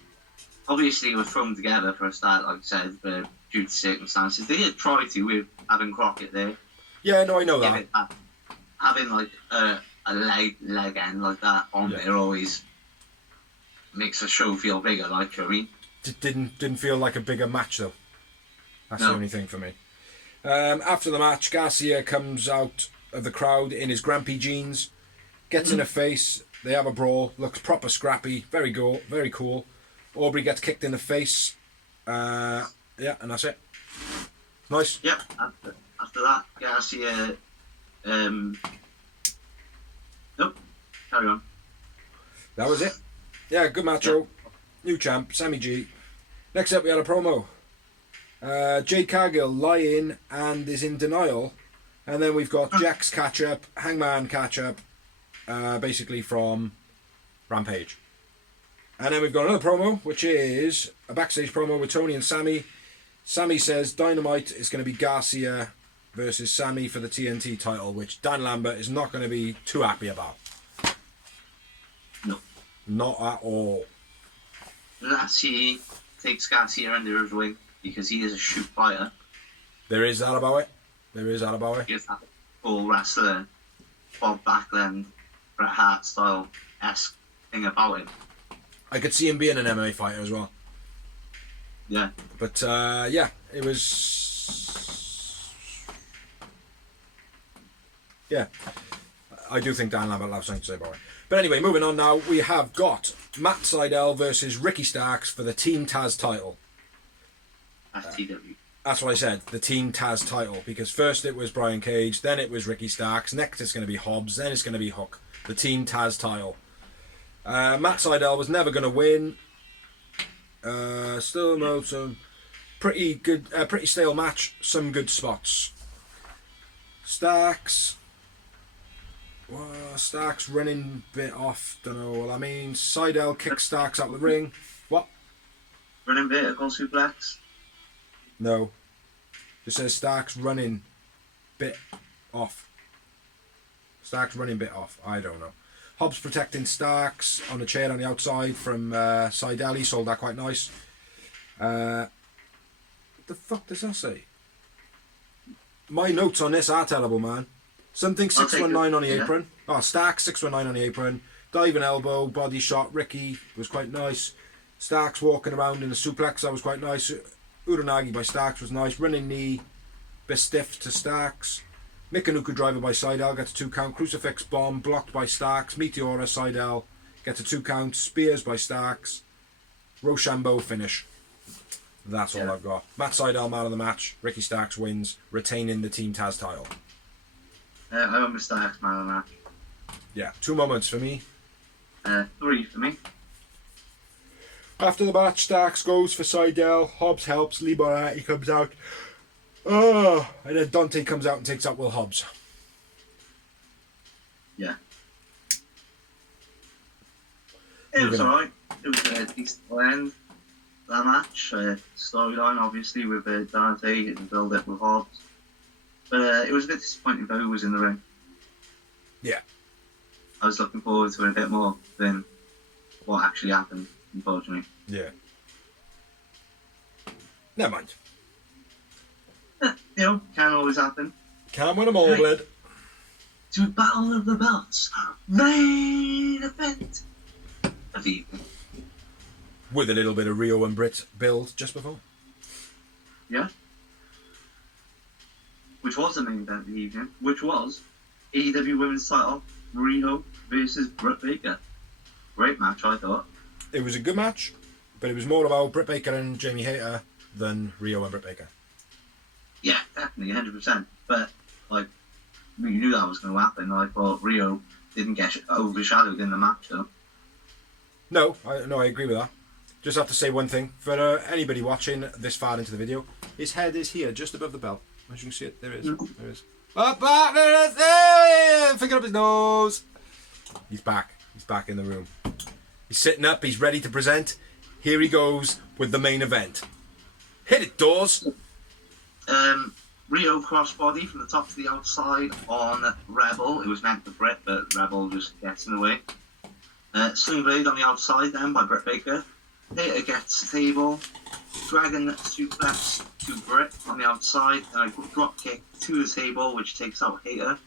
Obviously, it was thrown together for a start, like I said, but due to circumstances. They did try to with having Crockett there. Yeah, no, I know that. Having like a leg end like that on there always makes a show feel bigger, like, you know what I mean? Didn't feel like a bigger match, though. That's the only thing for me. After the match, Garcia comes out of the crowd in his Grampy jeans, gets in a face, they have a brawl, looks proper scrappy, very cool. Aubrey gets kicked in the face Yeah, and that's it. Nice. Yep. After that, Garcia. Nope. Carry on. That was it. Yeah, good match. Yeah. New champ, Sammy G. Next up, we had a promo. Jade Cargill lying and is in denial. And then we've got Jax catch-up, Hangman catch-up, basically from Rampage. And then we've got another promo, which is a backstage promo with Tony and Sammy. Sammy says Dynamite is going to be Garcia versus Sammy for the TNT title, which Dan Lambert is not going to be too happy about. No. Not at all. Unless he takes Garcia under his wing, because he is a shoot fighter. There is that about it. He is that full wrestler, Bob Backlund, Bret Hart style-esque thing about him. I could see him being an MMA fighter as well. Yeah. But, yeah, it was... Yeah. I do think Dan Lambert will have something to say about it. But anyway, moving on now, we have got Matt Seidel versus Ricky Starks for the Team Taz title. FTW. That's what I said, the Team Taz title. Because first it was Brian Cage, then it was Ricky Starks, next it's going to be Hobbs, then it's going to be Hook. The Team Taz title. Matt Seidel was never going to win. Still no, some pretty good, pretty stale match. Some good spots. Starks running bit off. Don't know what I mean. Seidel kicks Starks out of the ring. What? Running vertical suplex. No. It says Starks running bit off. Starks running bit off. I don't know. Hobbs protecting Starks on the chair on the outside from Seidel. He sold that quite nice. What the fuck does that say? My notes on this are terrible, man. Something 619 on the apron. Oh, Starks 619 on the apron. Diving elbow, body shot. Ricky was quite nice. Starks walking around in a suplex. That was quite nice. Uranagi by Starks was nice. Running knee. Bit stiff to Starks. Mikanuka driver by Seidel gets a 2 count. Crucifix bomb blocked by Starks. Meteora Seidel gets a 2 count. Spears by Starks. Rochambeau finish. That's all I've got. Matt Seidel man of the match. Ricky Starks wins, retaining the Team Taz title. I remember Starks man of the match. Yeah, 2 moments for me. 3 for me. After the match, Starks goes for Seidel. Hobbs helps. Lee Moriarty comes out. Oh, and then Dante comes out and takes out Will Hobbs. Yeah. It was alright. It was a decent end. That match, storyline obviously with Dante and build up with Hobbs. But it was a bit disappointing for who was in the ring. Yeah. I was looking forward to it a bit more than what actually happened, unfortunately. Yeah. Never mind. You know, can always happen. Can't win them all, Bled. To Battle of the Belts, main event of the evening. With a little bit of Rio and Britt build just before. Yeah. Which was the main event of the evening, which was AEW Women's title, Rio versus Britt Baker. Great match, I thought. It was a good match, but it was more about Britt Baker and Jamie Hayter than Rio and Britt Baker. Yeah, definitely, 100%. But, like, we knew that was going to happen. I thought Rio didn't get overshadowed in the match, though. No, I agree with that. Just have to say one thing. For anybody watching this far into the video, his head is here, just above the belt. As you can see it, there it is. There it is. Up, there it is! Hey! Finger up his nose! He's back. He's back in the room. He's sitting up. He's ready to present. Here he goes with the main event. Hit it, Dawes! Rio crossbody from the top to the outside on Rebel. It was meant for Britt, but Rebel just gets in the way. Sling Blade on the outside then by Britt Baker. Hayter gets table. Dragon suplex to Britt on the outside. And a drop kick to the table, which takes out Hayter.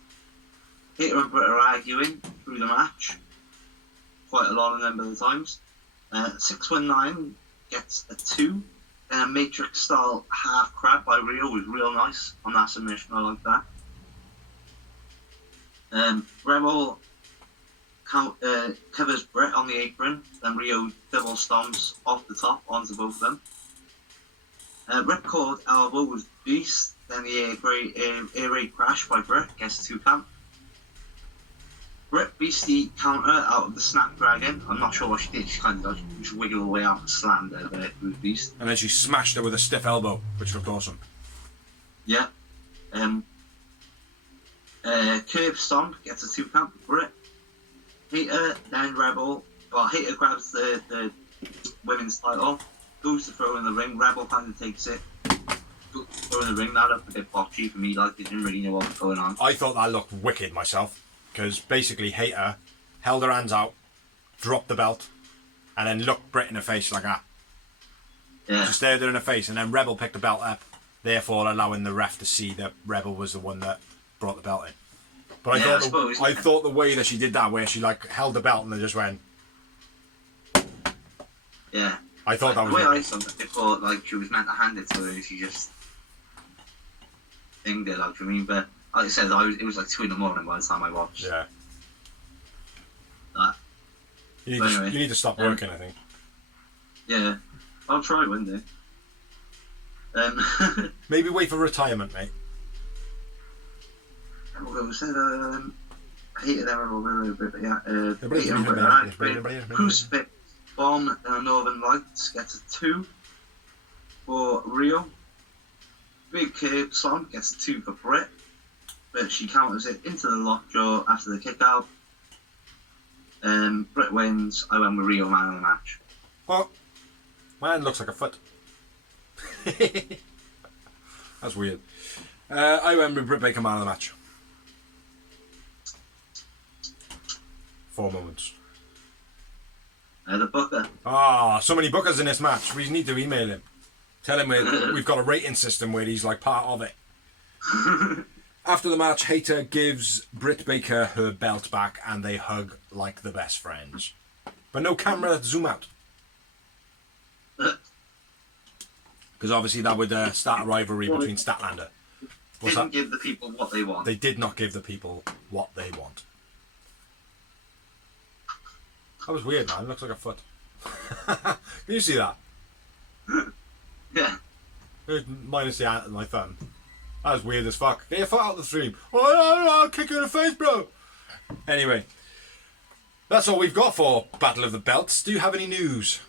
Hayter and Britt are arguing through the match. Quite a lot of number of times. 619 gets a 2. And a Matrix style half crab by Rio was real nice on that submission. I like that. Rebel covers Britt on the apron. Then Rio double stomps off the top onto both of them. Ripcord elbow was beast. Then the air raid crash by Britt gets 2 count. Britt beastie counter out of the Snapdragon. I'm not sure what she did. She kind of just wiggled her way out and slammed her, but it was beast. And then she smashed her with a stiff elbow, which looked awesome. Yeah. Curb Stomp gets a 2 count for Britt. Hater, then Rebel. Well, Hater grabs the women's title, goes to throw in the ring. Rebel kind of takes it, goes to throw in the ring. That looked a bit botchy for me, like they didn't really know what was going on. I thought that looked wicked myself, because basically Hater held her hands out, dropped the belt, and then looked Britt in the face like that. Yeah. She stared her in the face, and then Rebel picked the belt up, therefore allowing the ref to see that Rebel was the one that brought the belt in. But I thought the way that she did that, where she like held the belt and then just went. Yeah. I thought that was the way wicked. I saw it. I thought like she was meant to hand it to her, and she just thinged it. Like I mean, but like I said, it was like 2 a.m. by the time I watched. Yeah. That. You need to stop working, I think. Yeah, I'll try one day. Maybe wait for retirement, mate. Hated them. Crucifix Bomb and Northern Lights gets a 2 for Rio. Big Curb Stomp gets a 2 for Britt, but she counters it into the lockjaw after the kick out. Britt wins. I went with Rio man of the match. Well, mine looks like a foot. That's weird. I went with Britt Baker man of the match. 4 moments. The Booker. So many bookers in this match. We need to email him. Tell him we've got a rating system where he's like part of it. After the match, Hater gives Britt Baker her belt back and they hug like the best friends. But no camera zoom out. Because obviously that would start a rivalry between Statlander. Didn't give the people what they want. They did not give the people what they want. That was weird, man. It looks like a foot. Can you see that? Yeah. Minus the ant and my thumb. That was weird as fuck. Get your foot out of the stream. Oh, I'll kick you in the face, bro. Anyway. That's all we've got for Battle of the Belts. Do you have any news?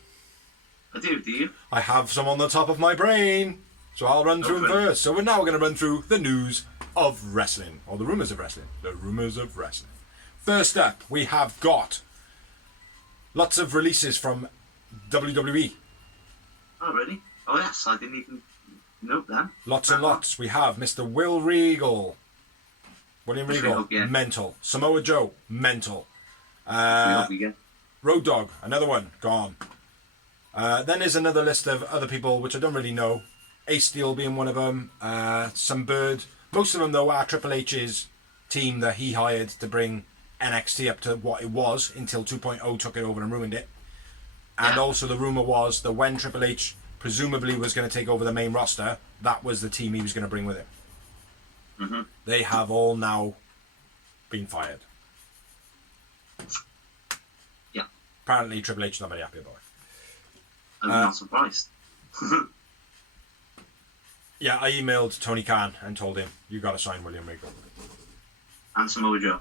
I do you? I have some on the top of my brain. So I'll run through them first. So we're now going to run through the news of wrestling. Or the rumours of wrestling. The rumours of wrestling. First up, we have got lots of releases from WWE. Oh, really? Oh, yes. I didn't even note that. Lots and lots. We have Mr. William Regal, yeah. mental. Samoa Joe, mental. Road Dogg, another one, gone. Then there's another list of other people which I don't really know. Ace Steel being one of them. Some Bird. Most of them, though, are Triple H's team that he hired to bring NXT up to what it was until 2.0 took it over and ruined it. And also the rumour was that when Triple H presumably was going to take over the main roster, that was the team he was going to bring with him. Mm-hmm. They have all now been fired. Yeah. Apparently Triple H is not very happy about it. I'm not surprised. Yeah, I emailed Tony Khan and told him, you got to sign William Regal. And Samoa Joe.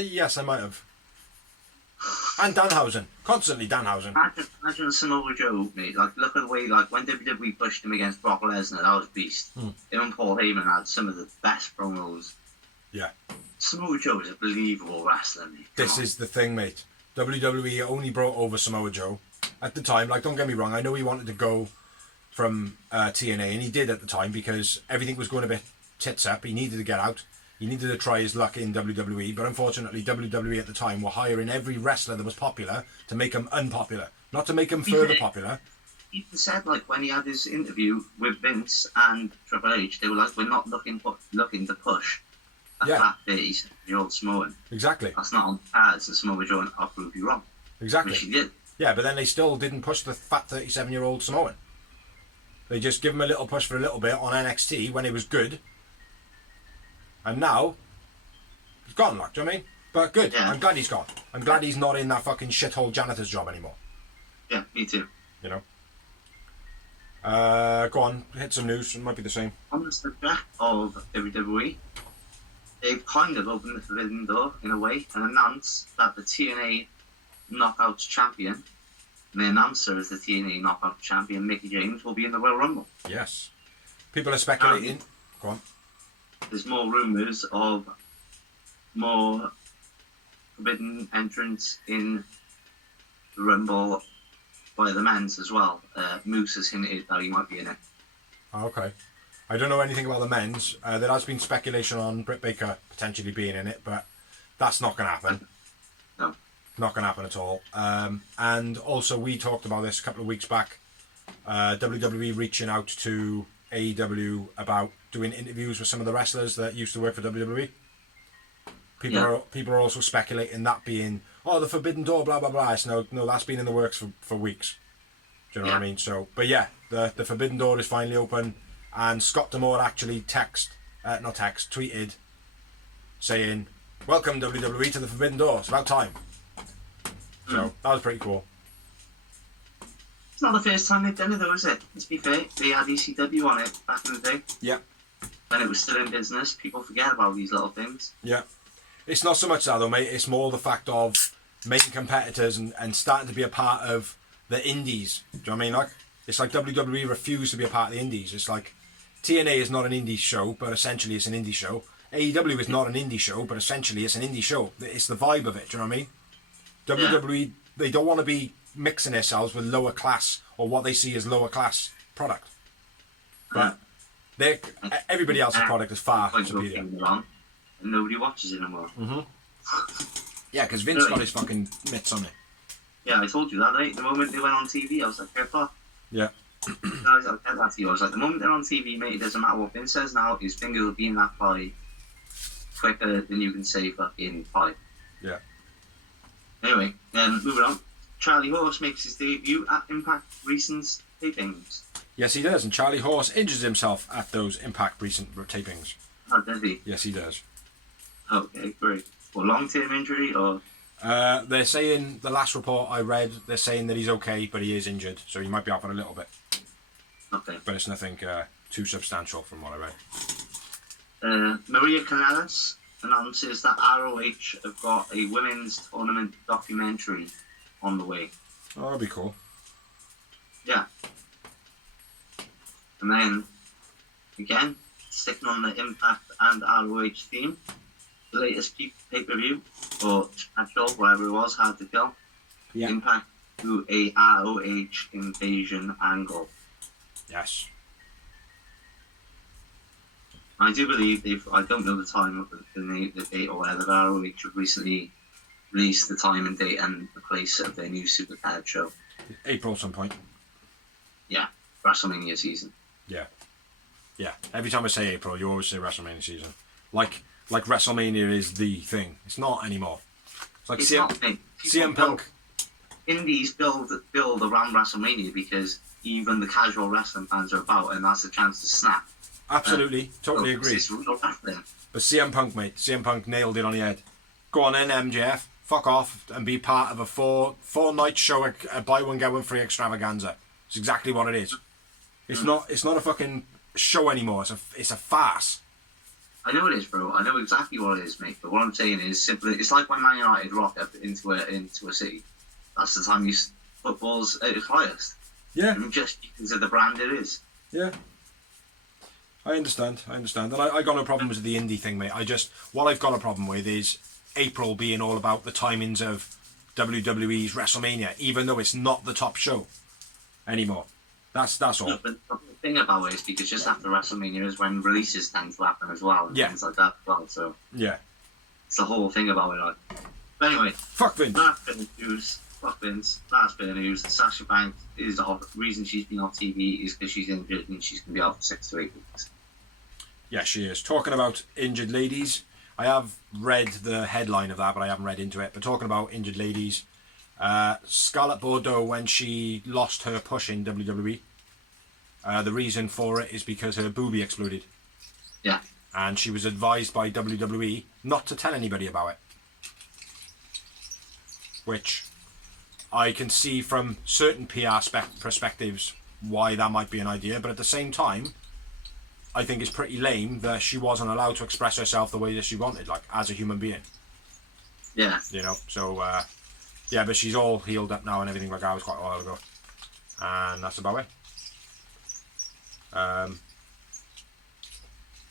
Yes, I might have. And Danhausen. Constantly Danhausen. Imagine Samoa Joe, mate. Like, look at the way, like, when WWE pushed him against Brock Lesnar, that was beast. Him and Paul Heyman had some of the best promos. Yeah. Samoa Joe is a believable wrestler, mate. This is the thing, mate. WWE only brought over Samoa Joe at the time. Like, don't get me wrong, I know he wanted to go from TNA, and he did at the time because everything was going a bit tits up. He needed to get out. He needed to try his luck in WWE, but unfortunately WWE at the time were hiring every wrestler that was popular to make him unpopular, not to make him further popular. He said, like, when he had his interview with Vince and Triple H, they were like, we're not looking to push a fat 30-year-old Samoan. Exactly. That's not on cards, and Samoa Joe, and I'll prove you wrong. Exactly. Which he did. Yeah, but then they still didn't push the fat 37-year-old Samoan. They just give him a little push for a little bit on NXT when it was good. And now, he's gone, like, do you know what I mean? But good, yeah. I'm glad he's gone. I'm glad he's not in that fucking shithole janitor's job anymore. Yeah, me too. You know? Go on, hit some news. It might be the same. On the subject of WWE, they've kind of opened the forbidden door in a way and announced that the TNA Knockouts champion, and the announcer is the TNA Knockouts champion, Mickey James, will be in the Royal Rumble. Yes. People are speculating. Go on. There's more rumours of more forbidden entrants in the Rumble by the men's as well. Moose has hinted that he might be in it. Okay. I don't know anything about the men's. There has been speculation on Britt Baker potentially being in it, but that's not going to happen. No. Not going to happen at all. And also, we talked about this a couple of weeks back. WWE reaching out to AEW about doing interviews with some of the wrestlers that used to work for WWE. People are also speculating that being, the Forbidden Door, blah blah blah. It's no, that's been in the works for weeks. Do you know what I mean? So, but yeah, the Forbidden Door is finally open, and Scott D'Amore actually tweeted, saying, "Welcome WWE to the Forbidden Door. It's about time." So that was pretty cool. It's not the first time they've done it though, is it? Let's be fair, they had ECW on it back in the day. Yeah. When it was still in business, people forget about these little things. Yeah. It's not so much that though, mate. It's more the fact of main competitors and starting to be a part of the indies. Do you know what I mean? Like, it's like WWE refused to be a part of the indies. It's like TNA is not an indie show, but essentially it's an indie show. AEW is not an indie show, but essentially it's an indie show. It's the vibe of it. Do you know what I mean? WWE, they don't want to be mixing themselves with lower class or what they see as lower class product. But everybody else's product is far superior. And nobody watches it anymore. Mm-hmm. Yeah, because Vince got his fucking mitts on it. Yeah, I told you that, right? The moment they went on TV, I was like, "Fair fuck." Yeah. I was like, that to you. I was like, the moment they're on TV, mate, it doesn't matter what Vince says now, his fingers will be in that pie quicker than you can say fucking pie. Yeah. Anyway, moving on. Charlie Horse makes his debut at Impact recent tapings. Yes, he does, and Charlie Horse injures himself at those Impact recent tapings. Oh, does he? Yes, he does. Okay, great. Well, long-term injury or? They're saying, the last report I read, they're saying that he's okay, but he is injured, so he might be out for a little bit. Okay. But it's nothing too substantial from what I read. Maria Kanellis announces that ROH have got a women's tournament documentary on the way. Oh, that'd be cool. Yeah. And then, again, sticking on the Impact and ROH theme, the latest pay-per-view, or special, whatever it was, Hard to Kill, Impact to a ROH invasion angle. Yes. I do believe I don't know the time of the date or whether ROH have recently released the time and date and the place of their new Supercard show. April some point. Yeah, WrestleMania season. Yeah. Yeah. Every time I say April, you always say WrestleMania season. Like WrestleMania is the thing. It's not anymore. It's like CM Punk. Indies build around WrestleMania because even the casual wrestling fans are about, and that's a chance to snap. Absolutely, totally agree. But CM Punk, mate, CM Punk nailed it on the head. Go on then, MJF. Fuck off and be part of a four-night show, a buy one get one free extravaganza. It's exactly what it is. It's not a fucking show anymore. It's a farce. I know it is, bro. I know exactly what it is, mate. But what I'm saying is simply, it's like when Man United rock up into a city. That's the time football's at its highest. Yeah. And just because of the brand it is. Yeah. I understand. And I got no problems with the indie thing, mate. What I've got a problem with is April being all about the timings of WWE's WrestleMania, even though it's not the top show anymore. That's all. Yeah, but the thing about it is because just after WrestleMania is when releases tend to happen as well, and things like that as well. So yeah, it's the whole thing about it. Like. But anyway, fuck Vince. Last bit of news. Fuck Vince. Last bit of news. Sasha Banks is off. The reason she's been off TV is because she's injured and she's going to be out for 6 to 8 weeks. Yeah, she is. Talking about injured ladies, I have read the headline of that, but I haven't read into it. But talking about injured ladies, Scarlett Bordeaux, when she lost her push in WWE, the reason for it is because her boobie exploded. Yeah. And she was advised by WWE not to tell anybody about it. Which I can see from certain PR perspectives why that might be an idea, but at the same time, I think it's pretty lame that she wasn't allowed to express herself the way that she wanted, like, as a human being. Yeah. You know, so, yeah, but she's all healed up now and everything like that. It was quite a while ago. And that's about it.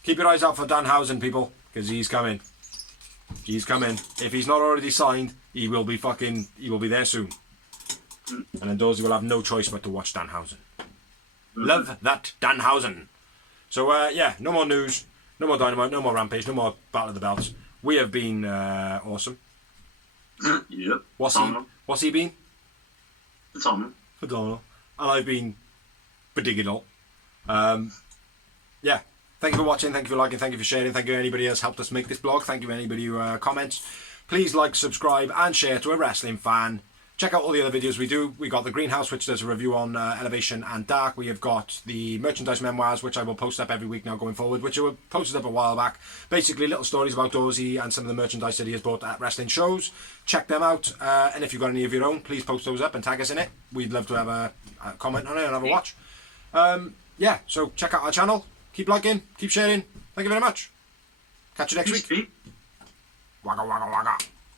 Keep your eyes out for Danhausen, people, because he's coming. He's coming. If he's not already signed, he will be there soon. And then those who will have no choice but to watch Danhausen. Love that Danhausen. So, yeah, no more news, no more Dynamite, no more Rampage, no more Battle of the Belts. We have been awesome. Yep. What's he been? Phenomenal. And I've been prodigal. Yeah. Thank you for watching, thank you for liking, thank you for sharing, thank you to anybody else helped us make this blog, thank you to anybody who comments. Please like, subscribe and share to a wrestling fan. Check out all the other videos we do. We got the Greenhouse, which does a review on Elevation and Dark. We have got the merchandise memoirs, which I will post up every week now going forward, which were posted up a while back. Basically, little stories about Dorsey and some of the merchandise that he has bought at wrestling shows. Check them out. And if you've got any of your own, please post those up and tag us in it. We'd love to have a comment on it and have a watch. Yeah, so check out our channel. Keep liking, keep sharing. Thank you very much. Catch you next week. Wagga, wagga, wagga.